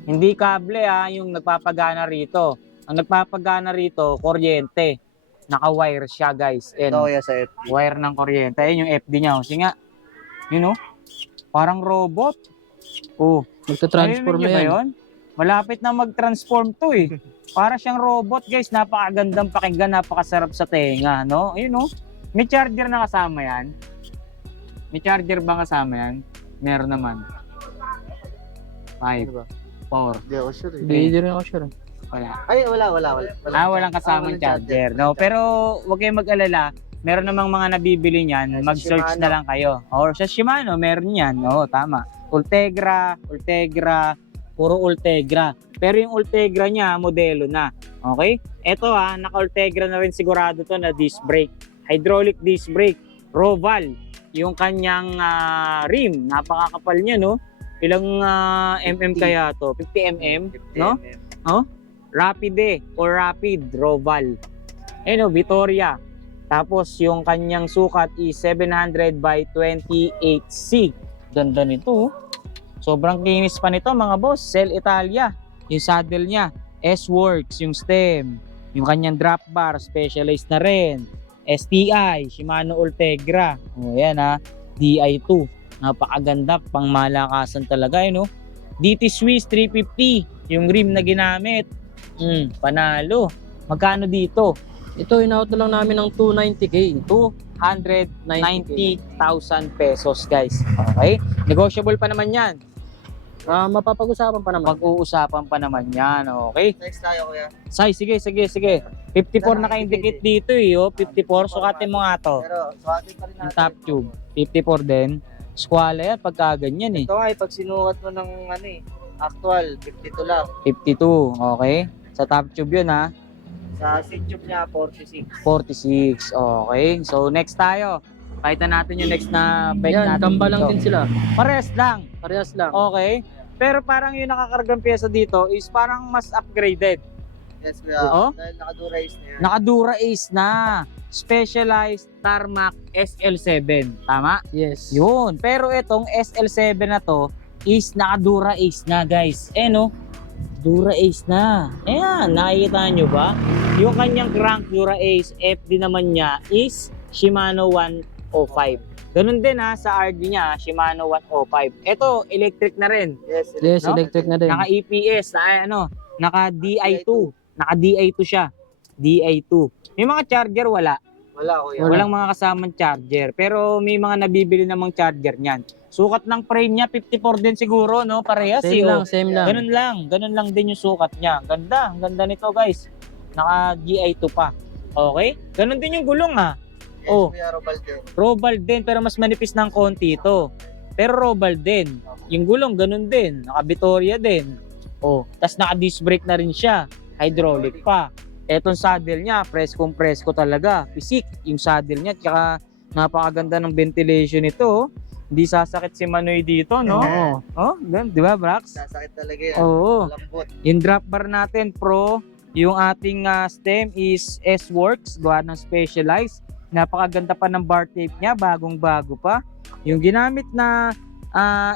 Hindi kable yung nagpapagana rito. Ang nagpapagana rito, kuryente. Naka-wire siya, guys. Ito sa FD. Wire ng kuryente. Ayun yung FD niya. Sige nga. Parang robot. Magta-transform na yan. Yun? Malapit na mag-transform to Para siyang robot, guys. Napakagandang pakinggan, napakasarap sa tenga, Ayun May charger na kasama yan. May charger ba kasama yan? Meron naman. 5, 4. Hindi ako sure. Hindi rin ako sure. Wala. Ay, wala. Walang kasamang charger. Pero wag kayong mag-alala. Meron namang mga nabibili niyan. Mag-search na lang kayo. Or sa Shimano, meron yan. Tama. Ultegra, puro Ultegra. Pero yung Ultegra niya, modelo na. Okay? Ito naka-Ultegra na rin sigurado to na disc brake. Hydraulic disc brake. Roval. Yung kanyang rim. Napakakapal niya, Ilang mm kaya to? 50 mm? No? Rapide or Rapid Roval. Vittoria. Tapos yung kanyang sukat is 700 by 28C. Ganda nito. Sobrang kinis pa nito mga boss. Cell Italia. Yung saddle niya. S-Works yung stem. Yung kanyang drop bar. Specialized na rin. STI. Shimano Ultegra. Yan DI2. Napakaganda. Pang malakasan talaga. DT Swiss 350. Yung rim na ginamit. Panalo. Magkano dito? Ito, in-out na lang namin ng 290k. 290,000 pesos, guys. Okay? Negotiable pa naman yan. Mapapag-usapan pa naman. Pag-uusapan pa naman yan, okay? Next tayo kuya. Say, sige. 54 naka-indicate dito oh. 54, sukatin mo nga to. Pero sukatin pa rin Yung natin. top tube, 54 din. Squala yan, pagka ganyan eh. Ito nga pag sinukat mo ng actual, 52 lang. 52, okay? Sa top tube yun ha. Sa seat tube niya, 46. 46, okay. So next tayo. Pakita natin yung next na bike Yan, natin kamba lang dito. din sila. Parehas lang, Parehas lang. okay? Pero parang yung nakakargang pyesa dito is parang mas upgraded. Yes kuya. Oo? Dahil nakadura is na yan. Nakadura Ace na. Specialized Tarmac SL7. Tama? Yes. Yun. Pero itong SL7 na to is nakadura Ace na guys. No? Dura Ace na. Ayan, nakikita nyo ba? Yung kanyang crank Dura Ace FD naman niya is Shimano 105. Ganun din ha, sa RD niya, Shimano 105. Ito, electric na rin. Yes, Yes, No? electric na din. Naka EPS, naka DI2. Naka DI2 siya. DI2. May mga charger, wala. Wala kuya. Wala. Walang mga kasamang charger. Pero may mga nabibili namang charger niyan. Sukat ng frame niya, 54 din siguro, no? Parehas Same lang, same lang. Ganun lang din yung sukat niya. Ang ganda nito guys. Naka GI2 pa. Okay? Ganun din yung gulong ha. Yes, Oh. kuya Robal din. Robal din, pero mas manipis ng konti ito. Pero Robal din. Yung gulong, ganun din. Naka Vittoria din. Oh, tas naka disc brake na rin siya. Hydraulic pa. Etong saddle niya, presko talaga. Pisik yung saddle niya. Tsaka napakaganda ng ventilation nito. Oh. Hindi sasakit si Manoy dito, no? Oo. Oh, ganun, di ba, Brax? Sasakit talaga yan. Oo. Lambot. Yung drop bar natin, Pro, yung ating stem is S-Works, gawa ng Specialized. Napakaganda pa ng bar tape niya, bagong-bago pa. Yung ginamit na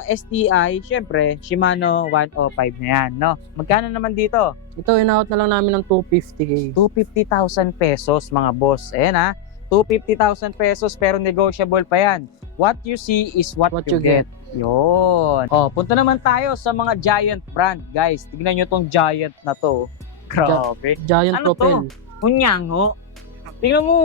STI, syempre, Shimano 105 na yan, no? Magkano naman dito? Ito, in-out na lang namin ng 250k. 250,000 pesos, mga boss. Ayan ha, 250,000 pesos pero negotiable pa yan. What you see is what you get. Yun. Oh, punta naman tayo sa mga giant brand, guys. Tignan nyo tong giant na to. Grabe. Giant Ano Propel. Kunyango. Tingnan mo,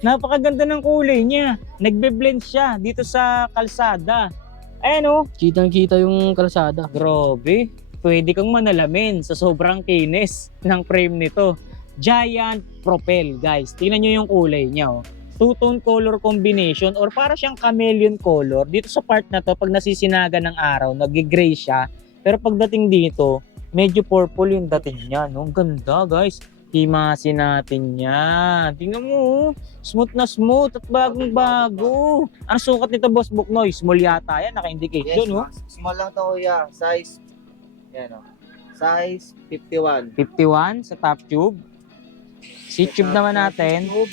napakaganda ng kulay niya. Nagbe-blend siya dito sa kalsada. Ayan oh. Kitang-kita yung kalsada. Grabe. Pwede kang manalamin sa sobrang kinis ng frame nito. Giant Propel, guys. Tingnan nyo yung kulay niya oh. Two-tone color combination or para siyang chameleon color. Dito sa part na to, pag nasisinaga ng araw, nag-gray siya. Pero pagdating dito, medyo purple yung dating niya. No? Ang ganda, guys. Himasin natin yan. Tingnan mo, oh. Smooth na smooth at bagong-bago. Ang sukat nito, Boss Buknoy, small yata yan. Naka-indicate Yes, dun, oh. small lang to kuya. Size, yan o. Size 51. 51 sa top tube. Seat tube naman natin. Tube,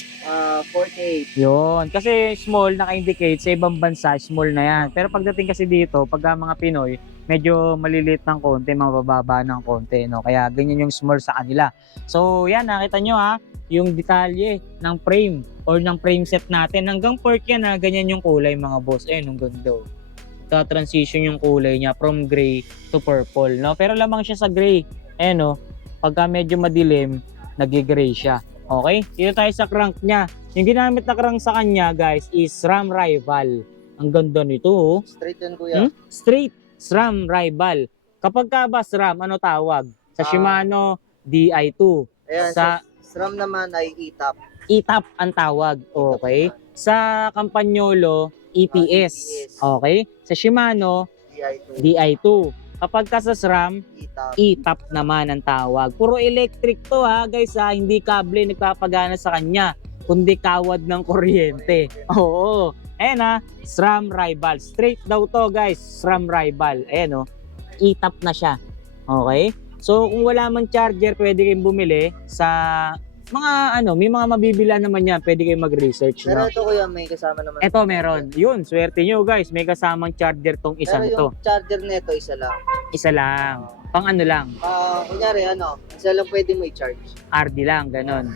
48. Yun. Kasi small, naka-indicate sa ibang bansa, small na yan. Pero pagdating kasi dito, pagka mga Pinoy, medyo maliliit ng konti, mabababa ng konti, no? Kaya ganyan yung small sa kanila. So, yan, nakita nyo ha, yung detalye ng frame or ng frame set natin. Hanggang pork yan ha, ganyan yung kulay mga boss. Ayun, ang ganda. Transition yung kulay niya from gray to purple, no? Pero lamang siya sa gray. Ayun, no? Pagka medyo madilim, nag-gray siya. Okay? Dito tayo sa crank niya. Yung ginamit na crank sa kanya, guys, is SRAM Rival. Ang ganda nito, oh. Straight yan kuya. Straight SRAM Rival. Kapag ka ba SRAM, ano tawag? Sa Shimano, DI2. Ayan, Sa SRAM naman ay E-top. ETAP ang tawag. Okay? Sa Campagnolo, EPS. Okay? Sa Shimano, DI2. DI2. Kapag ka sa SRAM, E-top. E-top naman ang tawag. Puro electric to ha guys ha. Hindi kable nagpapagana sa kanya. Kundi kawad ng kuryente. Oo. Ayan ha. SRAM Rival. Straight daw to guys. SRAM Rival. Ayan o. E-top na siya. Okay? So kung wala man charger, pwede kayong bumili sa mga may mga mabibila naman yan. Pwede kayong mag-research. Pero No? ito kuya, may kasama naman. Ito meron. Yun. Swerte nyo guys. May kasamang charger tong Pero isang to. yung charger nito, isa lang. Isa lang. Pang ano lang. Kunyari, isa lang pwede mo i-charge. RD lang. Ganon.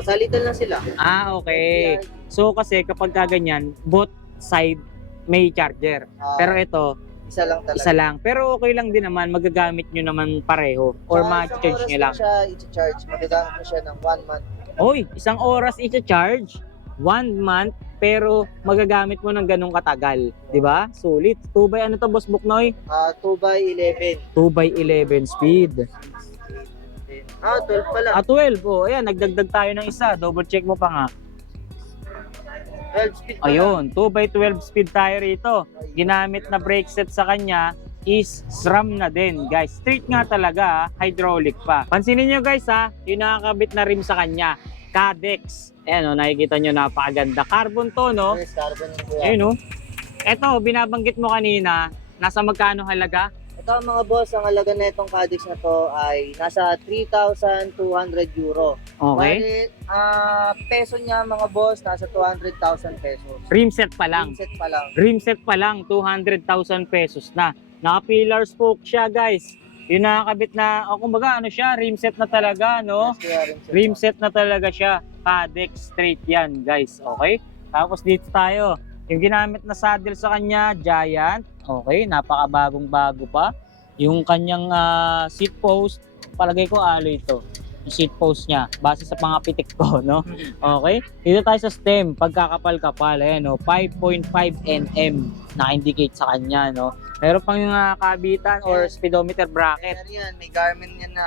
Salitan lang sila. Ah, okay. So kasi kapag kaganyan, both side may charger. Pero ito, Isa lang talaga. isa lang. Pero okay lang din naman, magagamit nyo naman pareho. Or ma-charge nyo lang. Siya i-charge, magagamit mo siya ng 1 month. Oy, isang oras i-charge, 1 month, pero magagamit mo ng ganong katagal. Di ba? Sulit. 2x ano to, Boss Buknoy? 2x11. 2x11 speed. 12 pala. 12. Oh, ayan, nagdagdag tayo ng isa. Double check mo pa nga. 12 speed pala. Ayun, 2x12 speed tayo rito. Ginamit na brake set sa kanya is SRAM na din, guys. Straight nga talaga, hydraulic pa. Pansinin nyo guys ha, yung nakakabit na rim sa kanya, Cadex. Ayan o, nakikita nyo, napakaganda. Carbon to, no? Yes, carbon yung kuya. Ayun o. Eto, binabanggit mo kanina, nasa magkano halaga? Ito mga boss, ang halaga na itong Cadex na to ay nasa 3,200 euro. Okay. Bali, peso niya mga boss, nasa 200,000 pesos. Rim set pa lang. Set pa lang. Rim set pa lang, 200,000 pesos na. Naka-pillar spoke siya, guys. Yung nakakabit na, o kumbaga, ano siya, rim set na talaga, no? Yes, kuya, Rim set na talaga siya. Cadex straight yan, guys. Okay? Tapos dito tayo. Yung ginamit na saddle sa kanya, Giant. Okay, napakabagong bago pa. Yung kanyang seat post, palagay ko alloy ito. Yung seat post niya, base sa pangapitik ko, no? Okay? Dito tayo sa stem, pagkakapal-kapal, ayan, no? 5.5 nm na-indicate sa kanya, no? Meron pang yung kabitan or speedometer bracket. Pero yan, may Garmin yan na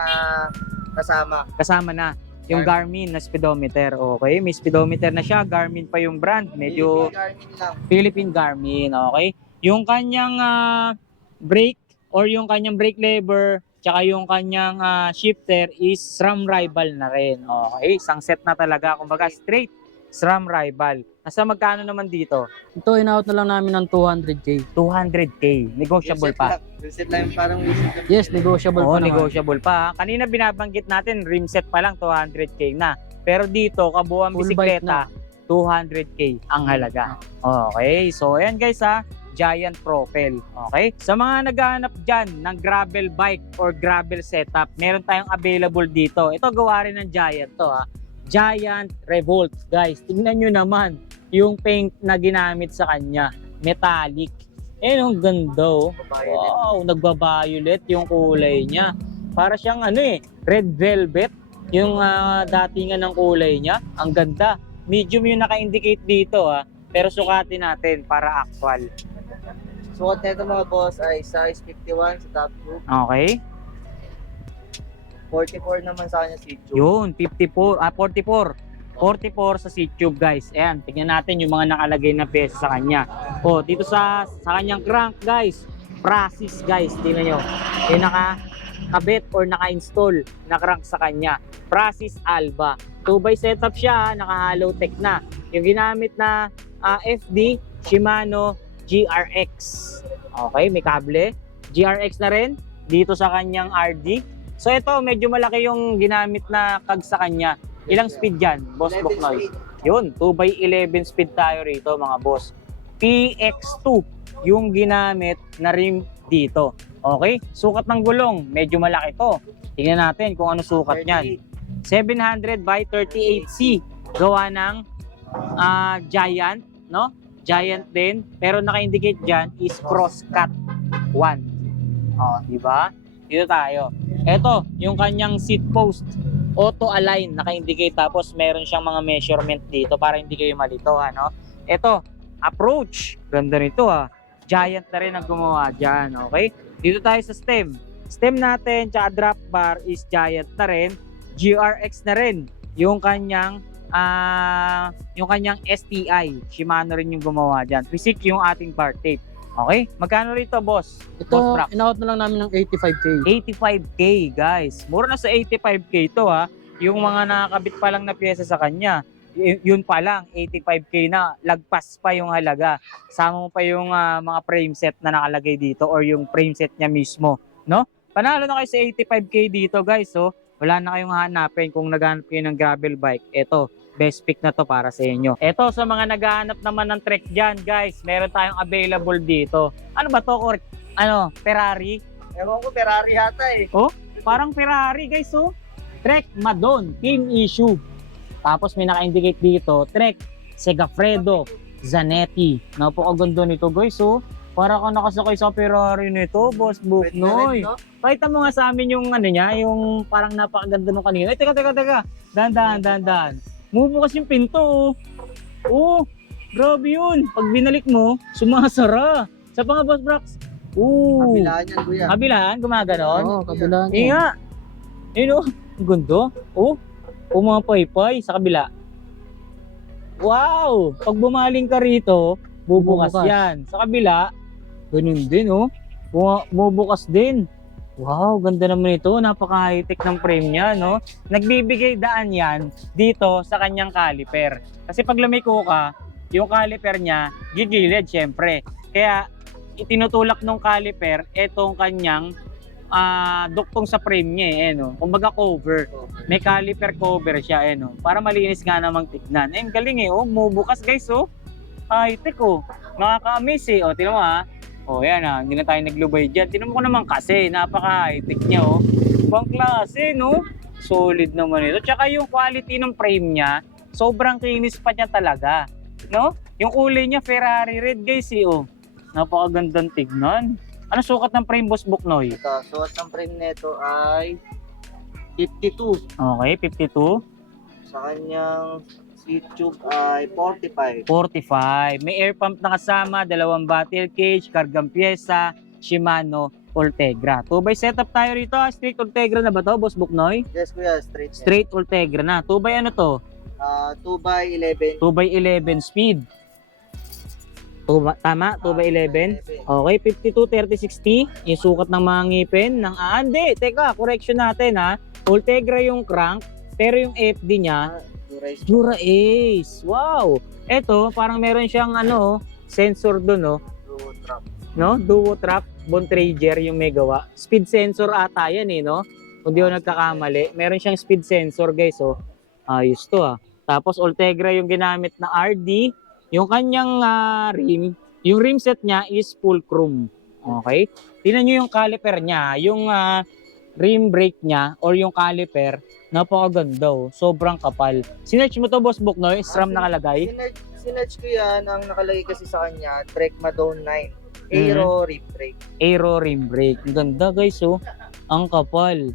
kasama. Kasama na yung Garmin na speedometer. Okay, may speedometer na siya. Garmin pa yung brand. Medyo Garmin lang. Philippine Garmin. Okay, yung kanyang brake or yung kanyang brake lever tsaka yung kanyang shifter is SRAM rival na rin. Okay, isang set na talaga. Kumbaga straight SRAM rival. Nasa magkano naman dito? Ito, in-out na lang namin ng 200k. 200k. Negotiable pa. Reset lang, parang reset. Yes, negotiable Oo, pa naman. negotiable pa. Kanina binabanggit natin, rim set pa lang 200k na. Pero dito, kabuuan Full bike bisikleta, 200k ang halaga. Okay, so ayan guys ha, Giant Propel. Okay, sa mga naghahanap dyan ng gravel bike or gravel setup, meron tayong available dito. Ito gawa rin ng Giant to ha. Giant Revolt. Guys, tingnan nyo naman yung paint na ginamit sa kanya. Metallic. Ang ganda oh. Wow, nagba-violet yung kulay niya. Para siyang red velvet. Yung datingan ng kulay niya. Ang ganda. Medium yung naka-indicate dito pero sukatin natin para actual. Sukat nito mga boss ay size 51 sa top group. Okay? 44 naman sa kanya si Joe. Yun, 44. 44 sa seat tube guys. Ayan, tingnan natin yung mga nakalagay na pyesa sa kanya. Dito sa kanyang crank guys. Prasis guys, tingnan nyo. Yung nakakabit or naka-install na crank sa kanya. Prasis Alba. 2x setup siya, naka-hollow tech na. Yung ginamit na FD, Shimano GRX. Okay, may kable. GRX na rin dito sa kanyang RD. So ito, medyo malaki yung ginamit na kag sa kanya. Ilang speed yan, Boss 11 Buknoy? speed. Yun, 2x11 speed tayo rito mga boss. PX2 yung ginamit na rim dito. Okay? Sukat ng gulong, medyo malaki to. Tingnan natin kung ano sukat niyan. 700 by 38C. Gawa ng Giant, no? Giant din. Pero naka-indicate dyan is crosscut 1. Di ba? Dito tayo. Ito, yung kanyang seat post. Auto-align, naka-indicate. Tapos meron siyang mga measurement dito para hindi kayo malito. Ito, approach. Ganda nito Giant na rin ang gumawa dyan. Okay? Dito tayo sa stem. Stem natin, tsaka drop bar is Giant na rin. GRX na rin. Yung kanyang STI. Shimano rin yung gumawa dyan. Physic yung ating bar tape. Okay? Magkano rito, boss? Ito, Boss Brock? in-out na lang namin ng 85k. 85k, guys. Mura na sa 85k ito, Yung mga nakakabit pa lang na pyesa sa kanya, yun pa lang, 85k na. Lagpas pa yung halaga. Sama mo pa yung mga frame set na nakalagay dito or yung frame set niya mismo, no? Panalo na kayo sa 85k dito, guys. So, wala na kayong hanapin kung naghahanap kayo ng gravel bike. Ito, best pick na to para sa inyo. Ito, sa mga naghahanap naman ng trek dyan, guys, meron tayong available dito. Ano ba to? Ferrari? Ewan ko, Ferrari yata eh. Parang Ferrari, guys, Trek Madon, team issue. Tapos may naka-indicate dito, Trek Segafredo Zanetti. Napakaganda nito, guys, Para ka nakasakay sa Ferrari nito, Boss Buknoy. Pakita mo nga sa amin yung yung parang napakaganda nung kanina. Teka. Dahan. Move mo kasi yung pinto, Grabe yun. Pag binalik mo, sumasara. Sa pa nga, Boss Brax. Ooh. Kabilaan yan, kuya. Kabilaan, gumaganon. Oo, kabilaan Hindi niya. nga. Yun o. Ang gundo. Oh. Pumapaypay sa kabila. Wow! Pag bumaling ka rito, bubukas Bubukas. yan. Sa kabila, ganun din oh. Bubukas din. Wow, ganda naman ito. Napaka-high-tech ng frame niya, no? Nagbibigay daan yan dito sa kanyang caliper. Kasi pag lumiko ka, yung caliper niya, gigilid syempre. Kaya, itinutulak ng caliper itong kanyang duktong sa frame niya eh, no? Kumbaga cover. May caliper cover siya eh, no? Para malinis nga namang tignan. Eh, galing eh, oh. Bubukas guys, oh. High-tech, oh. Nakaka-amaze eh. Oh, tingnan mo ha. Oh, yan ah. Hindi na tayo naglubay dyan. Tingnan mo ko naman kasi. Napaka-high-tech niya, oh. Ibang klase, no? Solid naman ito. Tsaka yung quality ng frame niya, sobrang kinis pa niya talaga. No? Yung kulay niya, Ferrari red guys eh, oh. Napakagandang tignan. Ano sukat ng frame, Boss Buknoy? Ito, suot ng frame nito ay 52. Okay, 52. Sa kanyang seat tube ay 45. 45. May air pump na kasama, dalawang battle cage, kargang pyesa, Shimano, Ultegra. 2x setup tayo rito. Straight Ultegra na ba to, Boss Buknoy? Yes, kuya, straight. Straight Ultegra na. 2x ano to? 2x11. 2x11 speed. Tama? 2x11? Okay, 52, 30, 60. Yung sukat ng mga ngipin. Hindi, teka, correction natin ha. Ultegra yung crank, pero yung FD niya, Dura Ace. Wow! Eto, parang meron siyang sensor doon, no? No? Duo trap, Bontrager yung may gawa. Speed sensor ata yan eh, no? Kung di ako nagkakamali. Meron siyang speed sensor, guys, oh. Ayos to, ah. Tapos Ultegra yung ginamit na RD. Yung kanyang rim, yung rim set niya is full chrome. Okay? Tingnan nyo yung caliper niya, yung rim brake niya or yung caliper, napakaganda oh. Sobrang kapal. Sinerch mo to, Boss Buknoy? SRAM nakalagay? Sinerch ko yan. Ang nakalagay kasi sa kanya, Trekma Dawn 9. Aero rim brake. Aero rim brake. Ang ganda guys oh. Ang kapal.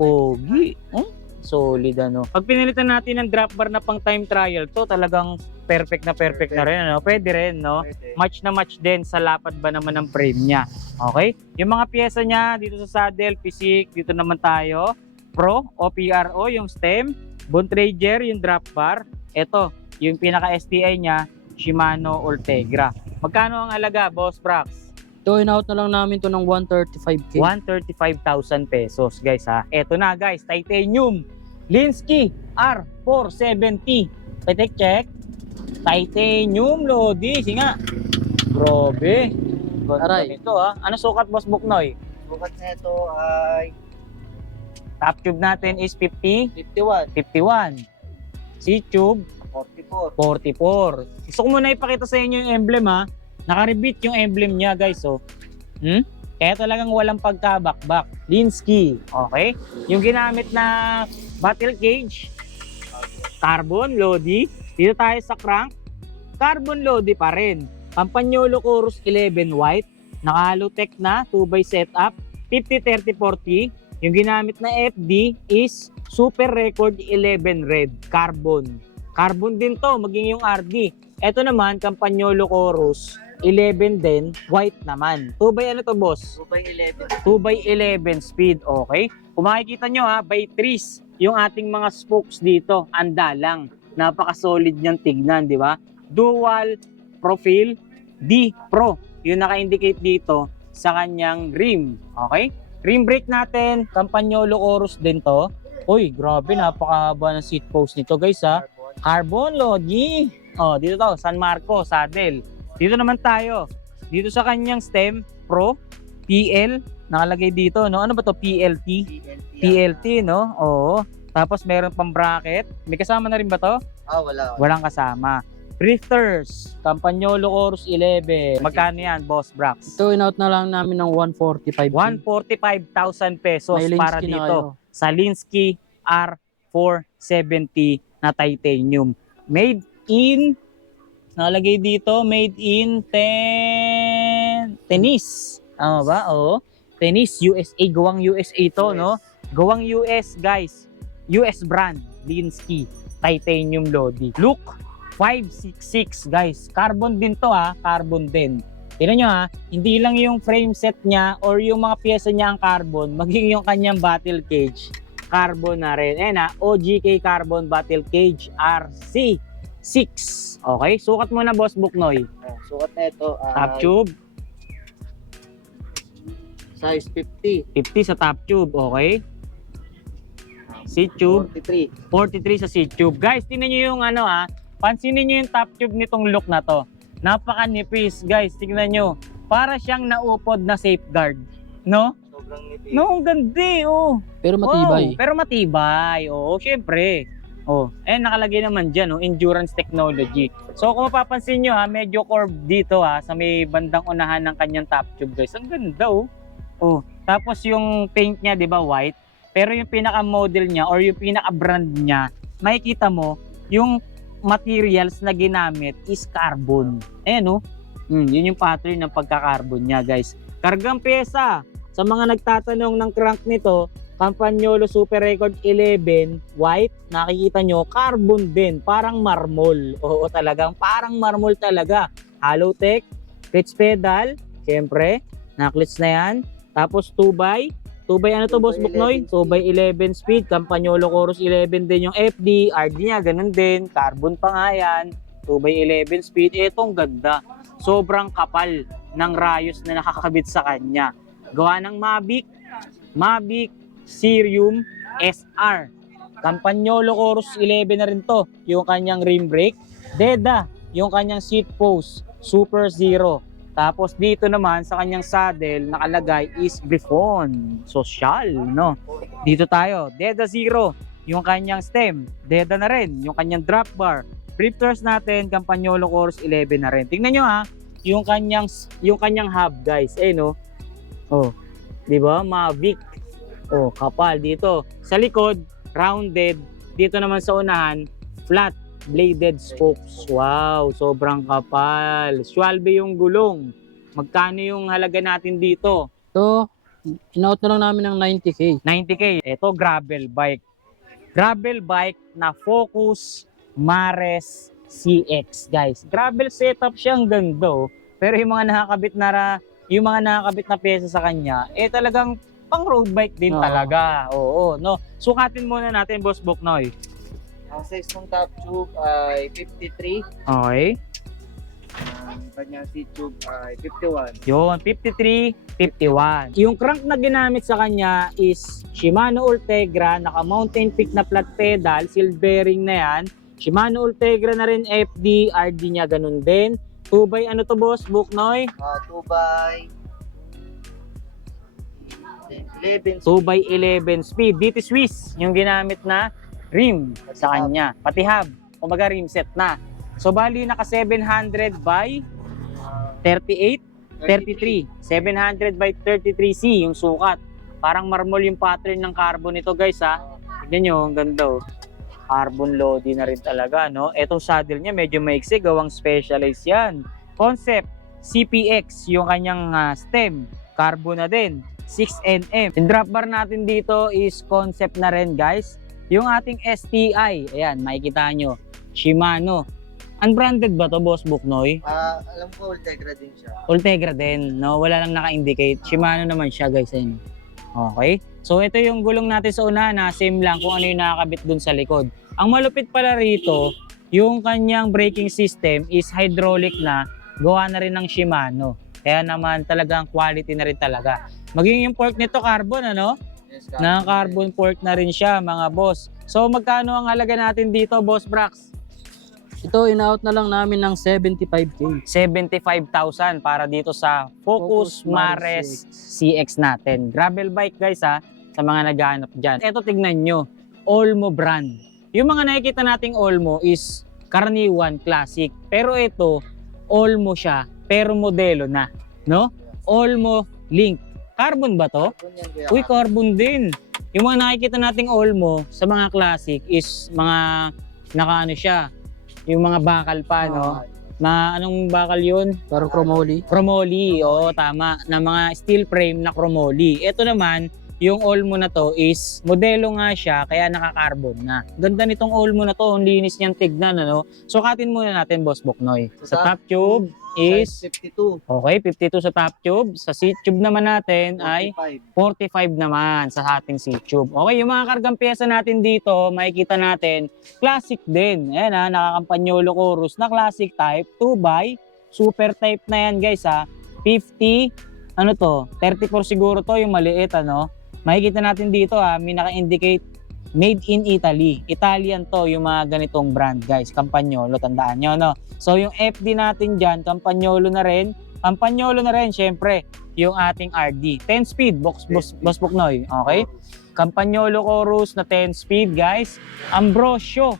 Pogi. Oh, solid ano. Pag pinilitan natin ng drop bar na pang time trial to, talagang perfect na rin ano. Pwede rin no. Pwede. Match na match din sa lapad ba naman ng frame niya. Okay? Yung mga piyesa niya dito sa saddle, pisik, dito naman tayo. Pro o PRO yung stem, Bontrager yung drop bar. Ito, yung pinaka STI niya, Shimano Ultegra. Magkano ang alaga, Boss Brax? Ito, in-out na lang namin to ng 135K. 135,000 pesos, guys ha. Ito na guys, titanium Linsky R470. Check. Titanium Lodi. Singa. Grabe. Ganda Aray. nito ha. Ano sukat, Boss Buknoy? Bukat nito ay Top tube natin is 50, 51. 51. C-tube, 44. 44. Gusto ko muna ipakita sa inyo yung emblem ha. Naka-rebit yung emblem niya guys oh. Kaya talagang walang pagkabakbak. Linsky. Okay? Yung ginamit na battle cage, carbon Lodi. Dito tayo sa crank, carbon Lodi pa rin. Campagnolo Chorus 11 white. Naka-Halotech na 2x setup, 50, 30, 40. Yung ginamit na FD is Super Record 11 red, carbon. Carbon din to, maging yung RD. Ito naman, Campagnolo Chorus 11 din, white naman. 2x ano to, boss? 2x11. 2x11 speed, okay? Kung makikita nyo ha, by 3s, yung ating mga spokes dito, andalang. Napaka-solid niyang tignan, di ba? Dual profile D Pro, yung naka-indicate dito sa kanyang rim, okay? Rim brake natin, Campagnolo Chorus din to. Uy, grabe, napakahaba ng seat post nito guys ha. Carbon Lodi. Oh, dito to, San Marco, saddle. Dito naman tayo. Dito sa kanyang stem, Pro, PL, nakalagay dito, no? Ano ba to? PLT? PLT, no? Oo. Tapos meron pang bracket. May kasama na rin ba to? Wala. Walang kasama. Drifters, Campagnolo Chorus 11. Magkano yan, Boss Brax? Ito, in-out na lang namin ng 145K. 145,000 pesos May Linsky para na dito kayo. sa Linsky R470 na titanium. Made in, nakalagay dito, made in Tennis. Ano ba? Oo. Tennis, USA. Gawang USA to, US. no? Gawang US, guys. US brand, Linsky. Titanium Lodi. Look, 566 guys. Carbon din to ha, carbon din. Tignan nyo ha, hindi lang yung frame set niya or yung mga pyesa niya ang carbon, maging yung kanyang battle cage, carbon na rin. Ayan ha, OGK Carbon Battle Cage RC6. Okay, sukat mo na Boss Buknoy. Sukat na ito. Top tube, Size 50. 50 sa top tube, okay. Seat tube, 43. 43 sa seat tube. Guys, tingnan nyo yung ano ha, pansinin nyo yung top tube nitong look na to. Napakanipis guys, tingnan nyo. Para siyang naupod na safeguard. No? Sobrang nipis. No, ang ganda oh. Pero matibay. Oh, pero matibay. Oo, syempre. Oh, nakalagay naman dyan, endurance technology. So kung mapapansin nyo ha, medyo curved dito ha, sa may bandang unahan ng kanyang top tube guys. Ang ganda oh. Oh, tapos yung paint niya, 'di ba, white? Pero yung pinaka-model niya or yung pinaka-brand niya, makikita mo yung materials na ginamit is carbon. Ayan oh. Yun yung pattern ng pagka-carbon niya, guys. Kargang pyesa. Sa mga nagtatanong ng crank nito, Campagnolo Super Record 11 white, nakikita nyo, carbon din, parang marmol. Oo, talagang parang marmol talaga. Halotech, clutch pedal, syempre, na-clutch na yan. Tapos 2x ano to, Boss Buknoy? 2x11 speed, Campagnolo Chorus 11 din yung FD, RD niya, ganun din, carbon pa nga yan, 2x11 speed. Etong ganda, sobrang kapal ng rayos na nakakabit sa kanya. Gawa ng Mavic Cerium SR. Campagnolo Chorus 11 na rin to, yung kanyang rim brake. Deda, yung kanyang seat post, Super Zero. Tapos dito naman sa kanyang saddle nakalagay is Griffon Social, no? Dito tayo, Deda Zero, yung kanyang stem, Deda na rin, yung kanyang drop bar. Drifters natin, Campagnolo Chorus 11 na rin. Tingnan nyo ha, yung kanyang hub guys, no? Oh, 'di ba? Mavic. Oh, kapal dito. Sa likod, rounded. Dito naman sa unahan, flat bladed spokes. Wow, sobrang kapal. Schwalbe yung gulong. Magkano yung halaga natin dito? Ito, in-out na lang namin ng 90k. 90k. Ito, gravel bike. Gravel bike na Focus Mares CX, guys. Gravel setup siya, ang ganda. Pero yung mga nakakabit na pyesa sa kanya, talagang pang road bike din Oo. talaga. Oo, no. Sukatin muna natin, Boss Buknoy. Ang size ng top tube ay 53. Okay. Ang kanyang seat tube ay 51. Yun, 53, 51. Yung crank na ginamit sa kanya is Shimano Ultegra, naka mountain peak na flat pedal, seal bearing na yan. Shimano Ultegra na rin FD, RD niya ganun din. 2x ano to, Boss Buknoy? 2x11 speed. Dito Swiss, yung ginamit na rim sa kanya. Pati hub, kumbaga rim set na. So bali naka 700 by 38, 33. 700 by 33C yung sukat. Parang marmol yung pattern ng carbon nito guys ha. Tignan nyo, ang ganda oh. Carbon loady na rin talaga no. Etong saddle niya medyo maiksi, gawang specialized yan. Concept, CPX yung kanyang stem. Carbon na din, 6NM. Yung drop bar natin dito is concept na rin guys. Yung ating STI, ayan, makikita nyo, Shimano. Unbranded ba to, Boss Buknoy? Alam ko Ultegra din siya. Ultegra din, no? Wala lang naka-indicate. Shimano naman siya, guys. Ayun. Okay. So, ito yung gulong natin sa una na same lang kung ano yung nakakabit dun sa likod. Ang malupit pala rito, yung kanyang braking system is hydraulic na, gawa na rin ng Shimano. Kaya naman talagang quality na rin talaga. Maging yung fork nito carbon, ano? Yes, Na carbon fork na rin siya, mga boss. So, magkano ang halaga natin dito, Boss Brax? Ito, in-out na lang namin ng 75k. 75,000 para dito sa Focus Focus Mares Mares CX natin. Gravel bike guys ha, sa mga naghahanap dyan. Ito tignan nyo, Olmo brand. Yung mga nakikita nating Olmo is karaniwan, classic. Pero ito, Olmo siya, pero modelo na. No? Olmo Link. Carbon ba to? Carbon yan, kuya. Uy, carbon din. Yung mga nakikita nating Olmo sa mga classic is mga nakaano siya, yung mga bakal pa, no? Na anong bakal yun? Parang chromoly. Chromoly, oo, tama. Na mga steel frame na chromoly. Ito naman, yung Olmo na to is modelo nga siya kaya naka-carbon na. Ganda nitong Olmo na to, ang linis niyang tignan ano. Sukatin muna natin Boss Boknoy. Sa top tube is Size 52. okay, 52 sa top tube. Sa seat tube naman natin ay 45 naman sa ating seat tube. Okay, yung mga kargang pyesa natin dito, makikita natin, classic din. Ayan ha, nakakampanyolo chorus na classic type, 2x, super type na yan guys ha. 50, ano to, 34 siguro to, yung maliit ano. Makikita natin dito ha, may naka-indicate made in Italy. Italian to, yung mga ganitong brand guys, Campagnolo, tandaan nyo no. So yung FD natin dyan, Campagnolo na rin, syempre, yung ating RD. 10 speed, Boss Boknoy, okay? Campagnolo chorus na 10 speed guys. Ambrosio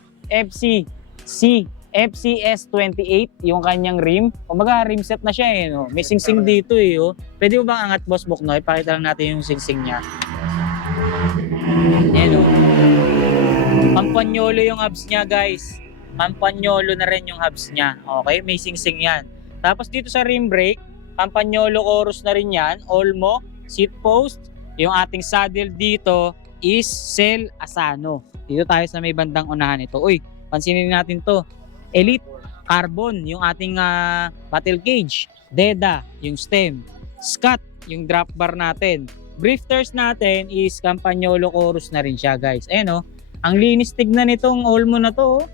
FCS28 yung kanyang rim. Kumbaga rim set na siya eh, no? May singsing dito eh, oh. Pwede mo bang angat Boss Boknoy? Pakita lang natin yung singsing niya. Ayan, oh. Campagnolo yung hubs niya guys. Campagnolo na rin yung hubs niya. Okay, may singsing yan. Tapos dito sa rim brake, Campagnolo chorus na rin yan. Olmo, seat post. Yung ating saddle dito is Cell Asano. Dito tayo sa may bandang unahan ito. Uy, pansinin natin to. Elite Carbon, yung ating battle cage. Deda, yung stem. Scott, yung drop bar natin. Brifters natin is Campagnolo chorus na rin siya guys. Ayan o, ang linis tignan nitong Olmo na to.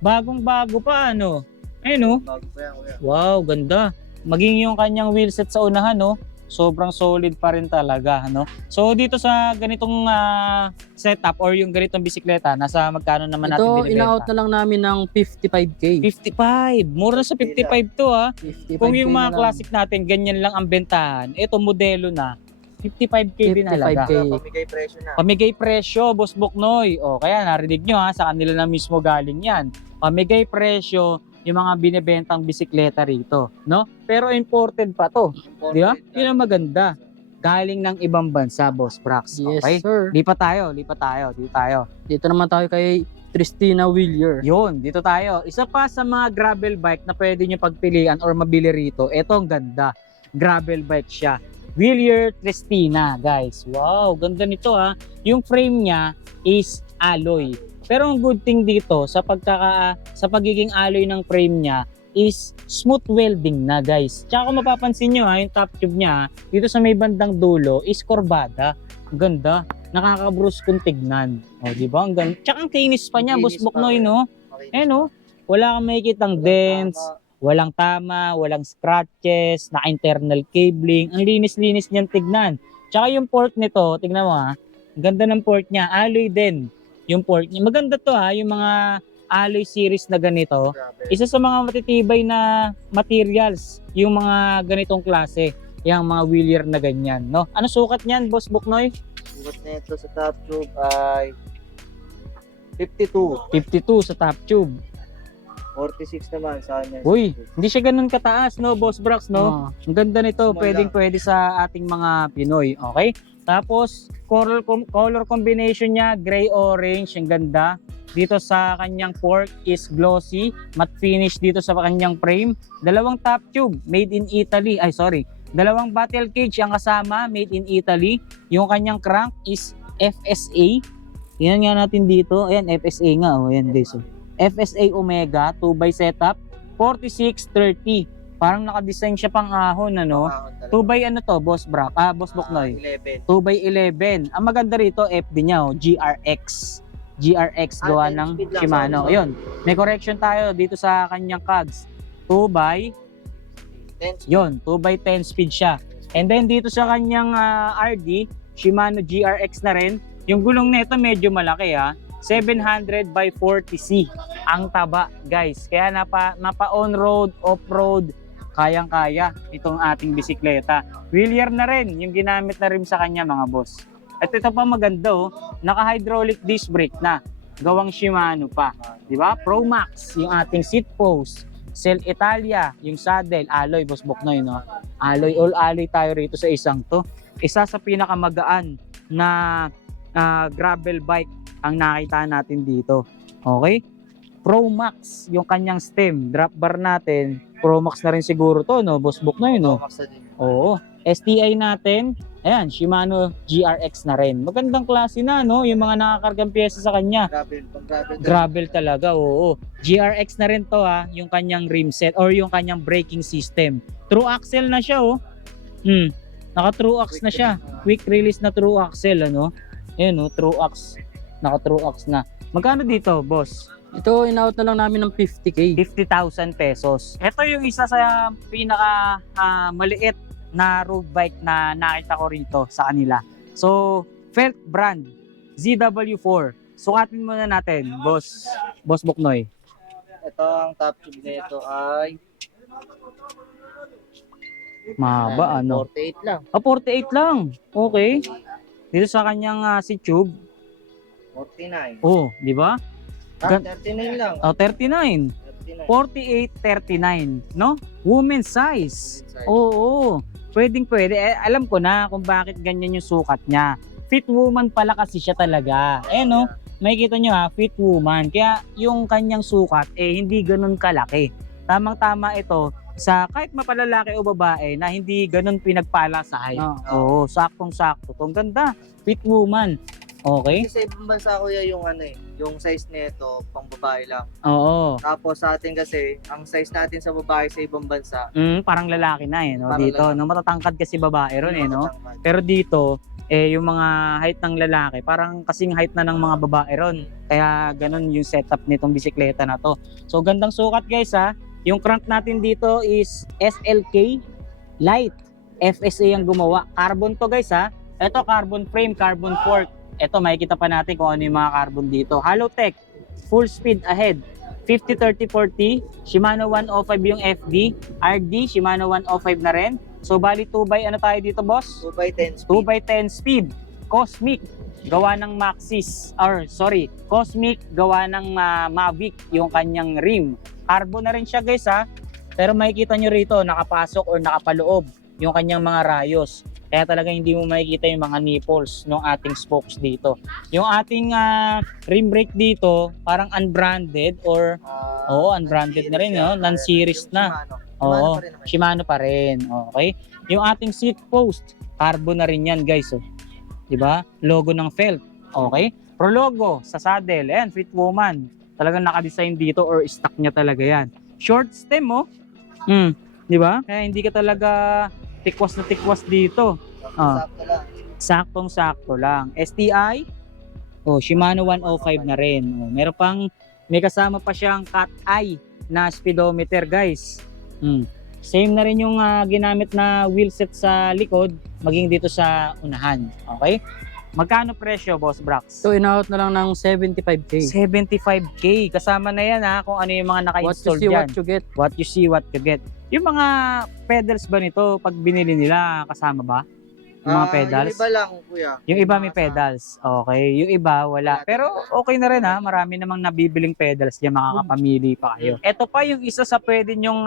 Bagong bago pa ano. Ayan o. Bago pa yan, kuya. Wow, ganda. Maging yung kanyang wheelset sa unahan no. Sobrang solid pa rin talaga, no? So dito sa ganitong setup or yung ganitong bisikleta, nasa magkano naman natin Ito, binibenta? in-out na lang namin ng 55K. 55. Mura na sa 55 to ha. 55K Kung yung mga na lang. classic natin, ganyan lang ang bentahan. Ito modelo na, 55K din halaga. 55K. Pamigay presyo na. Pamigay presyo, Boss Boknoy. O kaya narinig nyo ha, sa kanila na mismo galing yan. Pamigay presyo, yung mga binibentang bisikleta rito, no? Pero imported pa to, di ba? Yun ang maganda. Galing ng ibang bansa, Boss Brax. Yes, Okay? sir. Dito tayo. Dito naman tayo kay Tristina Willier. Yun, dito tayo. Isa pa sa mga gravel bike na pwede nyo pagpilian or mabili rito. Ito ang ganda. Gravel bike siya. Willier Tristina, guys. Wow, ganda nito ha. Yung frame niya is alloy. Pero ang good thing dito sa pagiging alloy ng frame niya is smooth welding na guys. Tsaka kung mapapansin nyo ha, yung top tube niya dito sa may bandang dulo is kurbada. Ang ganda. Nakaka-bruise kung tignan. O, di ba? Ang ganda. Tsaka ang kinis pa niya, Boss Kinis pa, Boknoy, eh. no? Eh, no? Wala kang makikitang dents, walang tama, walang scratches, naka-internal cabling. Ang linis-linis niyan tignan. Tsaka yung port nito, tignan mo ha. Ang ganda ng port niya. Alloy din yung port niya. Maganda to ha, yung mga alloy series na ganito. Isa sa mga matitibay na materials, yung mga ganitong klase. Yung mga wheelier na ganyan, no? Ano sukat niyan, Boss Boknoy? Sukat na ito sa top tube ay 52. 52 sa top tube. 46 naman sa kanya. Uy, hindi siya ganun kataas, no, Boss Brax, no? Ang ganda nito, Small pwedeng-pwede sa ating mga Pinoy, okay? Tapos, color combination niya, gray-orange, ang ganda. Dito sa kanyang fork is glossy, matte finish dito sa kanyang frame. Dalawang top tube, made in Italy. Ay, sorry. Dalawang battle cage ang kasama, made in Italy. Yung kanyang crank is FSA. Tingnan nga natin dito. Ayan, FSA nga. Oh, ayan guys. Oh. FSA Omega, 2x setup, 4630. Parang naka-design siya pang ahon, ano? 2x ano to, Boss Brack? Boss Boknoy. 11. 2x11. Ang maganda rito, FD niya, oh, GRX. GRX gawa 10 ng speed lang, Shimano. sorry. Ayun, may correction tayo dito sa kanyang cogs. 2x, 10. yun, 2x10 speed siya. And then dito sa kanyang RD, Shimano GRX na rin. Yung gulong nito medyo malaki ha. 700 by 40C ang taba, guys. Kaya napa on-road, off-road, kayang-kaya itong ating bisikleta. Wheelier na rin yung ginamit na rin sa kanya, mga boss. At ito pa maganda, oh, naka-hydraulic disc brake na. Gawang Shimano pa. Di ba? Pro Max, yung ating seat post. Cell Italia, yung saddle, alloy, Boss Boknoy, no? Alloy, all alloy tayo rito sa isang to. Isa sa pinakamagaan na gravel bike ang nakita natin dito. Okay? Pro Max, yung kanyang stem, drop bar natin. Pro Max na rin siguro to, no? Boss Boknoy, no? Max na din. Oo. STI natin, ayan, Shimano GRX na rin. Magandang klase na, no? Yung mga nakakargang pyesa sa kanya. Gravel talaga, oo. GRX na rin to ha, yung kanyang rim set or yung kanyang braking system. True axle na siya, oh. Naka true ax na siya. Quick release na true axle, ano? Ayan, oh, true ax. Naka true ax na. Magkano dito, boss? Ito, in-out na lang namin ng 50K. 50,000 pesos. Ito yung isa sa pinaka maliit na road bike na nakita ko rito sa kanila. So, Felt brand, ZW4. Sukatin muna natin, Boss Buknoy. Ito ang top tube nito ay Mahaba, ano? 48 lang. 48 lang. Okay. Dito sa kanyang si Tube. 49. Oh, di ba? 39 lang. 39. 48, 39, no? Women's size. Oo. Pwede. Alam ko na kung bakit ganyan yung sukat niya. Fit woman pala kasi siya talaga. No? Makikita nyo ha, fit woman. Kaya yung kanyang sukat, hindi ganun kalaki. Tamang-tama ito sa kahit mapalalaki o babae na hindi ganun pinagpala sa height. Oo, saktong-sakto. Ang ganda. Fit woman. Okay? Kasi sa ibang bansa kuya yung yung size nito pang babae lang. Oo. Tapos sa atin kasi, ang size natin sa babae sa ibang bansa, Parang lalaki na no? Parang Dito. lalaki. No? Matatangkad kasi babae ron no? matangkad. Pero dito, yung mga height ng lalaki, parang kasing height na ng mga babae ron. Kaya ganun yung setup nitong bisikleta na to. So gandang sukat guys ha. Yung crank natin dito is SLK Light. FSA ang gumawa. Carbon to guys ha. Ito carbon frame, carbon fork. Ito makikita pa natin kung ano yung mga carbon dito. Halotech, full speed ahead. 50-30-40, Shimano 105 yung FD. RD, Shimano 105 na rin. So bali 2x ano tayo dito boss? 2x10 speed. 2x10 speed. Cosmic, gawa ng Maxxis. Cosmic, gawa ng Mavic yung kanyang rim. Carbon na rin siya guys ha. Pero makikita nyo rito, nakapasok or nakapaloob yung kanyang mga rayos. Kaya talaga hindi mo makikita yung mga nipples ng ating spokes dito. Yung ating rim brake dito, parang unbranded or unbranded na rin, no? Non-series na. Oo, Shimano pa rin. Okay? Yung ating seat post, carbon na rin yan, guys. Oh. 'Di ba? Logo ng Felt. Okay? Pro logo sa saddle. Ayan, Fit Woman. Talagang naka-design dito or stock niya talaga yan. Short stem, oh. 'Di ba? Kaya hindi ka talaga tikwas na tikwas dito. Sakto lang. Saktong-sakto lang. STI, Shimano 105 na rin. May kasama pa siyang cat eye na speedometer, guys. Same na rin yung ginamit na wheelset sa likod, maging dito sa unahan. Okay? Magkano presyo, Boss Brax? Ito, in-out na lang ng 75K. 75K. Kasama na yan kung ano yung mga naka-install dyan. What you get. What you see, what you get. Yung mga pedals ba nito, pag binili nila, kasama ba? Yung mga pedals? Yung iba lang, kuya. Yung iba may pedals. Okay. Yung iba, wala. Pero okay na rin Marami namang nabibiling pedals diyan, makakapamili pa kayo. Ito pa yung isa sa pwede nyong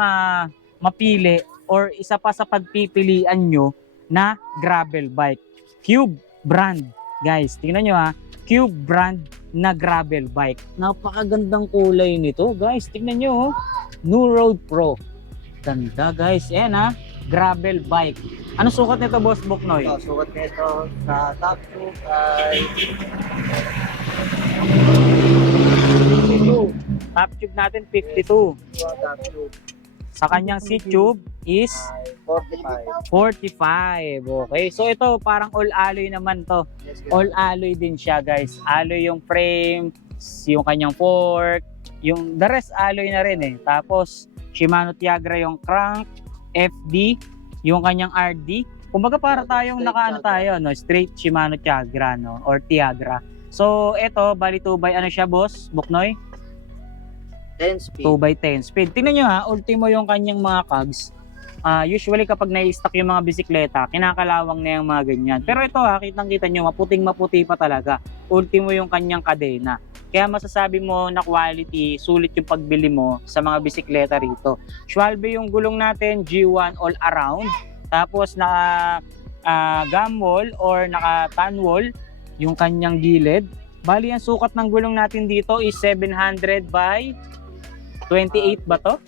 mapili or isa pa sa pagpipilian nyo na gravel bike. Cube brand. Guys, tingnan nyo Cube brand na gravel bike. Napakagandang kulay nito. Guys, tingnan nyo. New Road Pro. Ganda guys. Ayan gravel bike. Ano sukat nito, Boss Buknoy? Sukat nito sa top tube ay 52. Top tube natin 52. top tube Sa kanyang seat tube is ay 45. 45. Okay. So ito parang all alloy naman to. Yes, All alloy din siya, guys. Alloy yung frame, yung kanyang fork, yung the rest alloy na rin Tapos Shimano Tiagra yung crank, FD, yung kanyang RD. Kumbaga para tayong straight Shimano Tiagra or Tiagra. So ito bali 2x ano siya, Boss Buknoy? 10 speed. 2x10 speed. Tingnan nyo ultimo yung kanyang mga cogs. Usually kapag nai-stock yung mga bisikleta, kinakalawang na yung mga ganyan. Pero ito kitang-kita nyo, maputing-maputi pa talaga. Ultimo yung kanyang kadena. Kaya masasabi mo na quality, sulit yung pagbili mo sa mga bisikleta rito. Schwalbe yung gulong natin, G1 all around. Tapos naka gum wall or naka tan wall yung kanyang gilid. Bali ang sukat ng gulong natin dito is 700 by 28 ba to?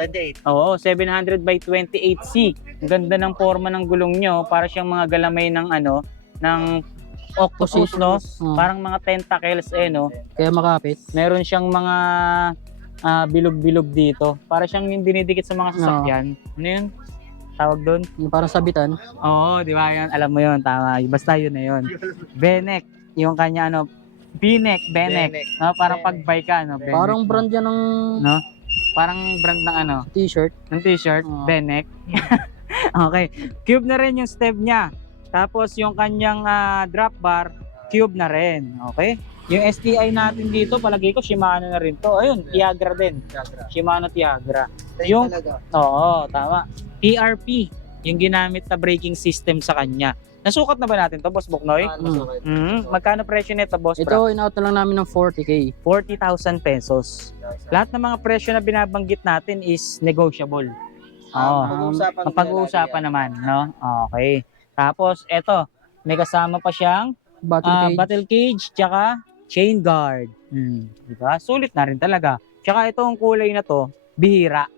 28. Oo, 700 by 28C. Ang ganda ng forma ng gulong nyo. Para siyang mga galamay ng ano, ng octopus, no? Parang mga tentacles, no? Kaya makapit. Meron siyang mga bilog-bilog dito. Para siyang yung dinidikit sa mga sasakyan. Ano yun? Tawag doon? Parang sabitan. Oo, di ba? Yan, alam mo yun, tama. Basta yun na yun. Benek, yung kanya ano, Benek. No? Parang pagbike ka, no? Benek, Parang no? brand yan ng No? Parang brand ng ano, t-shirt. ng t-shirt, Oo. Benek. Okay. Cube na rin yung step niya. Tapos yung kanyang drop bar, cube na rin. Okay? Yung STI natin dito, palagay ko Shimano na rin to. Ayun, Tiagra din. Shimano Tiagra. Yung oo, tama. PRP, yung ginamit na braking system sa kanya. Nasukat na ba natin to, Boss Buknoy? Magkano presyo nito, Boss Bra? Ito, in-out na lang namin ng 40K. 40,000 pesos. Lahat ng mga presyo na binabanggit natin is negotiable. Oo. Mapag-uusapan naman, no? Okay. Tapos, eto, may kasama pa siyang battle cage, tsaka chain guard. Diba? Sulit na rin talaga. Tsaka itong kulay na to, bihira.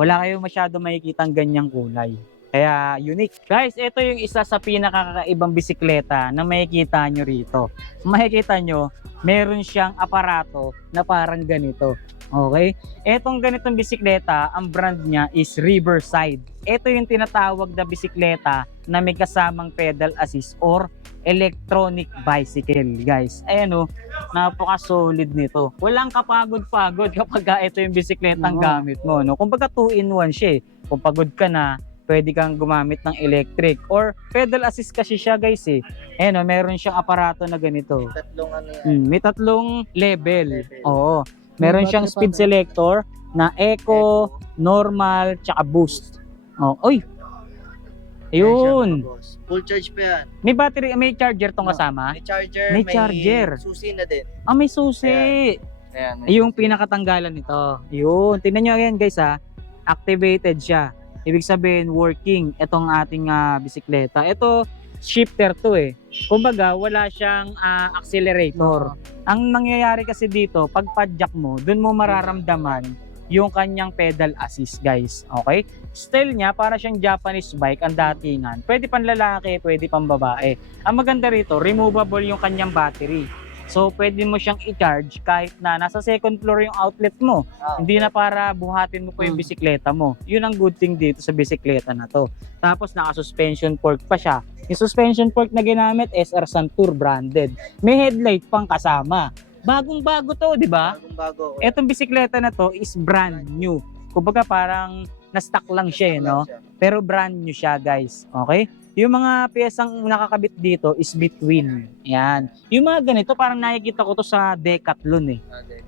Wala kayong masyado makikitang ganyang kulay. Kaya unique. Guys, ito yung isa sa pinakakaibang bisikleta na makikita nyo rito. Makikita nyo, meron siyang aparato na parang ganito. Okay? Etong ganitong bisikleta, ang brand niya is Riverside. Ito yung tinatawag na bisikleta na may kasamang pedal assist or electronic bicycle, guys. Ayan o, napaka-solid nito. Walang kapagod-pagod kapag ito yung bisikletang gamit mo. No? Kumbaga 2-in-1 siya eh. Kung pagod ka na, pwede kang gumamit ng electric or pedal assist kasi siya, guys eh. Ayan o, meron siyang aparato na ganito. Tatlong ano yan. May tatlong level. Oo. Meron siyang speed selector na eco, normal, tsaka boost. Oh, oy. Ayun. Full charge pa yan. May battery, may charger tong kasama. May charger, May charger. susi na din. May susi. Ayan. Yung pinakatanggalan nito. Yun. Tingnan nyo yan, guys ha. Activated siya. Ibig sabihin, working itong ating bisikleta. Ito, shifter to eh. Kumbaga, wala siyang accelerator. Ang nangyayari kasi dito, pag padjak mo, dun mo mararamdaman yung kanyang pedal assist, guys. Okay? Style niya, para siyang Japanese bike, ang datingan. Pwede pang lalaki, pwede pang babae. Ang maganda rito, removable yung kanyang battery. So, pwede mo siyang i-charge kahit na nasa second floor yung outlet mo. Hindi na para buhatin mo pa yung bisikleta mo. Yun ang good thing dito sa bisikleta na to. Tapos, naka-suspension fork pa siya. Yung suspension fork na ginamit, SR Santur branded. May headlight pang kasama. Bagong-bago to, di ba? Bagong-bago. Etong bisikleta na to is brand new. Kumbaga parang na-stock lang siya, no? Pero brand new siya, guys. Okay? Yung mga piyesang nakakabit dito is between. Yan. Yung mga ganito, parang nakikita ko to sa Decathlon eh.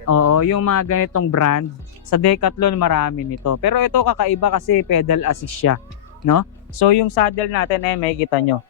Oo, yung mga ganitong brand. Sa Decathlon, marami nito. Pero ito kakaiba kasi pedal assist siya. No? So yung saddle natin, makikita nyo.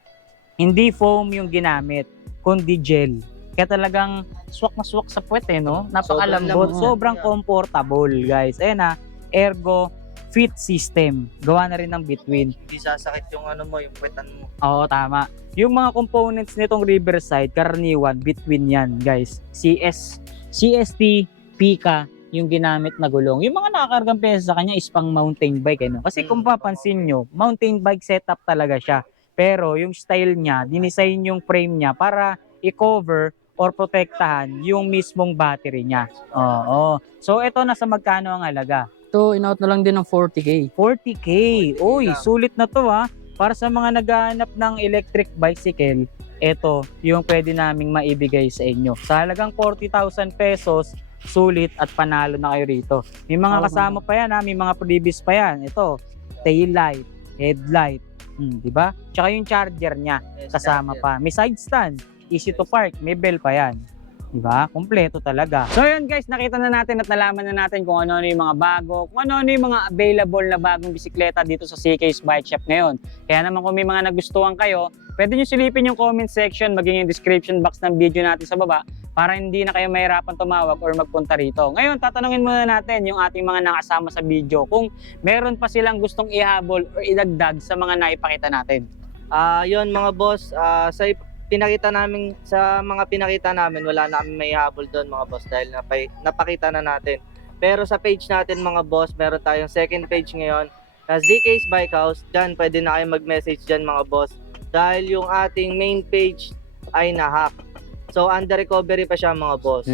Hindi foam yung ginamit, kundi gel. Kaya talagang swak na swak sa puwet eh, no? Napakalambot, sobrang comfortable, guys. Ayan na, ergo fit system. Gawa na rin ng between. Hindi sasakit yung ano mo, yung puwetan mo. Oo, tama. Yung mga components nitong Riverside, karaniwan, between yan, guys. CST, Pika, yung ginamit na gulong. Yung mga nakakargang pyesa sa kanya is pang mountain bike, eh, no? Kasi kung papansin nyo, mountain bike setup talaga siya. Pero yung style niya, dinisign yung frame niya para i-cover or protektahan yung mismong battery niya. Oo. So, ito nasa magkano ang halaga? Ito, in-out na lang din ng 40K. 40K. Uy, sulit na to ha. Para sa mga naghahanap ng electric bicycle, ito yung pwede naming maibigay sa inyo. Sa halagang 40,000 pesos, sulit at panalo na kayo rito. May mga kasama pa yan ha, may mga previous pa yan. Ito, tail light, headlight, di ba? Tsaka yung charger niya, kasama pa. May side stand, easy to park, may bell pa yan. Diba? Kompleto talaga. So yun guys, nakita na natin at nalaman na natin kung ano-ano yung mga bago, kung ano-ano yung mga available na bagong bisikleta dito sa CK's Bike Shop ngayon. Kaya naman kung may mga nagustuhan kayo, pwede nyo silipin yung comment section, maging yung description box ng video natin sa baba para hindi na kayo mahirapan tumawag or magpunta rito. Ngayon, tatanungin muna natin yung ating mga nakasama sa video kung meron pa silang gustong ihabol or idagdag sa mga naipakita natin. Yun mga boss, sa mga pinakita namin, wala namin may habol doon mga boss dahil napakita na natin. Pero sa page natin mga boss, meron tayong second page ngayon ZK's Bike House. Dyan, pwede na kayo mag-message dyan mga boss. Dahil yung ating main page ay na-hack. So, under recovery pa siya mga boss.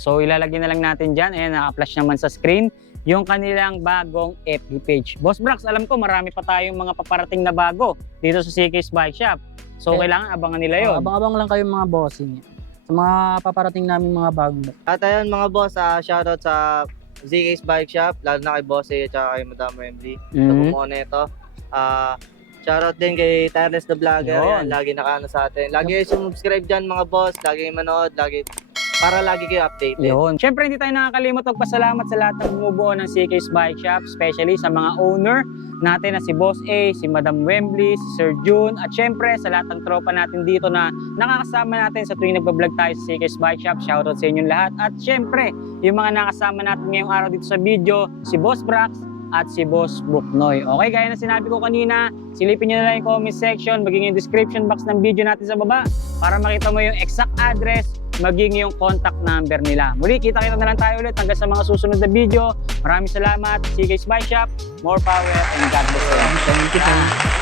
So ilalagay na lang natin dyan. Ayan, naka-flash naman sa screen yung kanilang bagong FB page. Boss Brax, alam ko marami pa tayong mga paparating na bago dito sa CK's Bike Shop. So kailangan abangan nila yun. Abang-abang lang kayo mga bossing. Sa mga paparating namin mga bago. At ayun mga boss, shoutout sa ZK's Bike Shop, lalo na kay Boss A at saka kay Madam Wembley sa bumuo nito. Shoutout din kay Tireless the Vlogger, Yun. yan, lagi nakaano sa atin. Lagi kayo subscribe dyan mga boss, lagi kayo manood, para lagi kayo updated. Yun. Siyempre, hindi tayo nakakalimot magpasalamat sa lahat ng bumubuo ng CK's Bike Shop, especially sa mga owner natin na si Boss A, si Madam Wembley, si Sir June, at siyempre sa lahat ng tropa natin dito na nakakasama natin sa tuwing nagbablog tayo sa CK's Bike Shop. Shoutout sa inyong lahat. At siyempre, yung mga nakasama natin ngayong araw dito sa video, si Boss Brax at si Boss Buknoy. Okay, gaya na sinabi ko kanina, silipin nyo na lang yung comment section, maging yung description box ng video natin sa baba para makita mo yung exact address, maging yung contact number nila. Muli, kita-kita na lang tayo ulit hanggang sa mga susunod na video. Maraming salamat. CK's Bike Shop, more power and God bless. Thank you.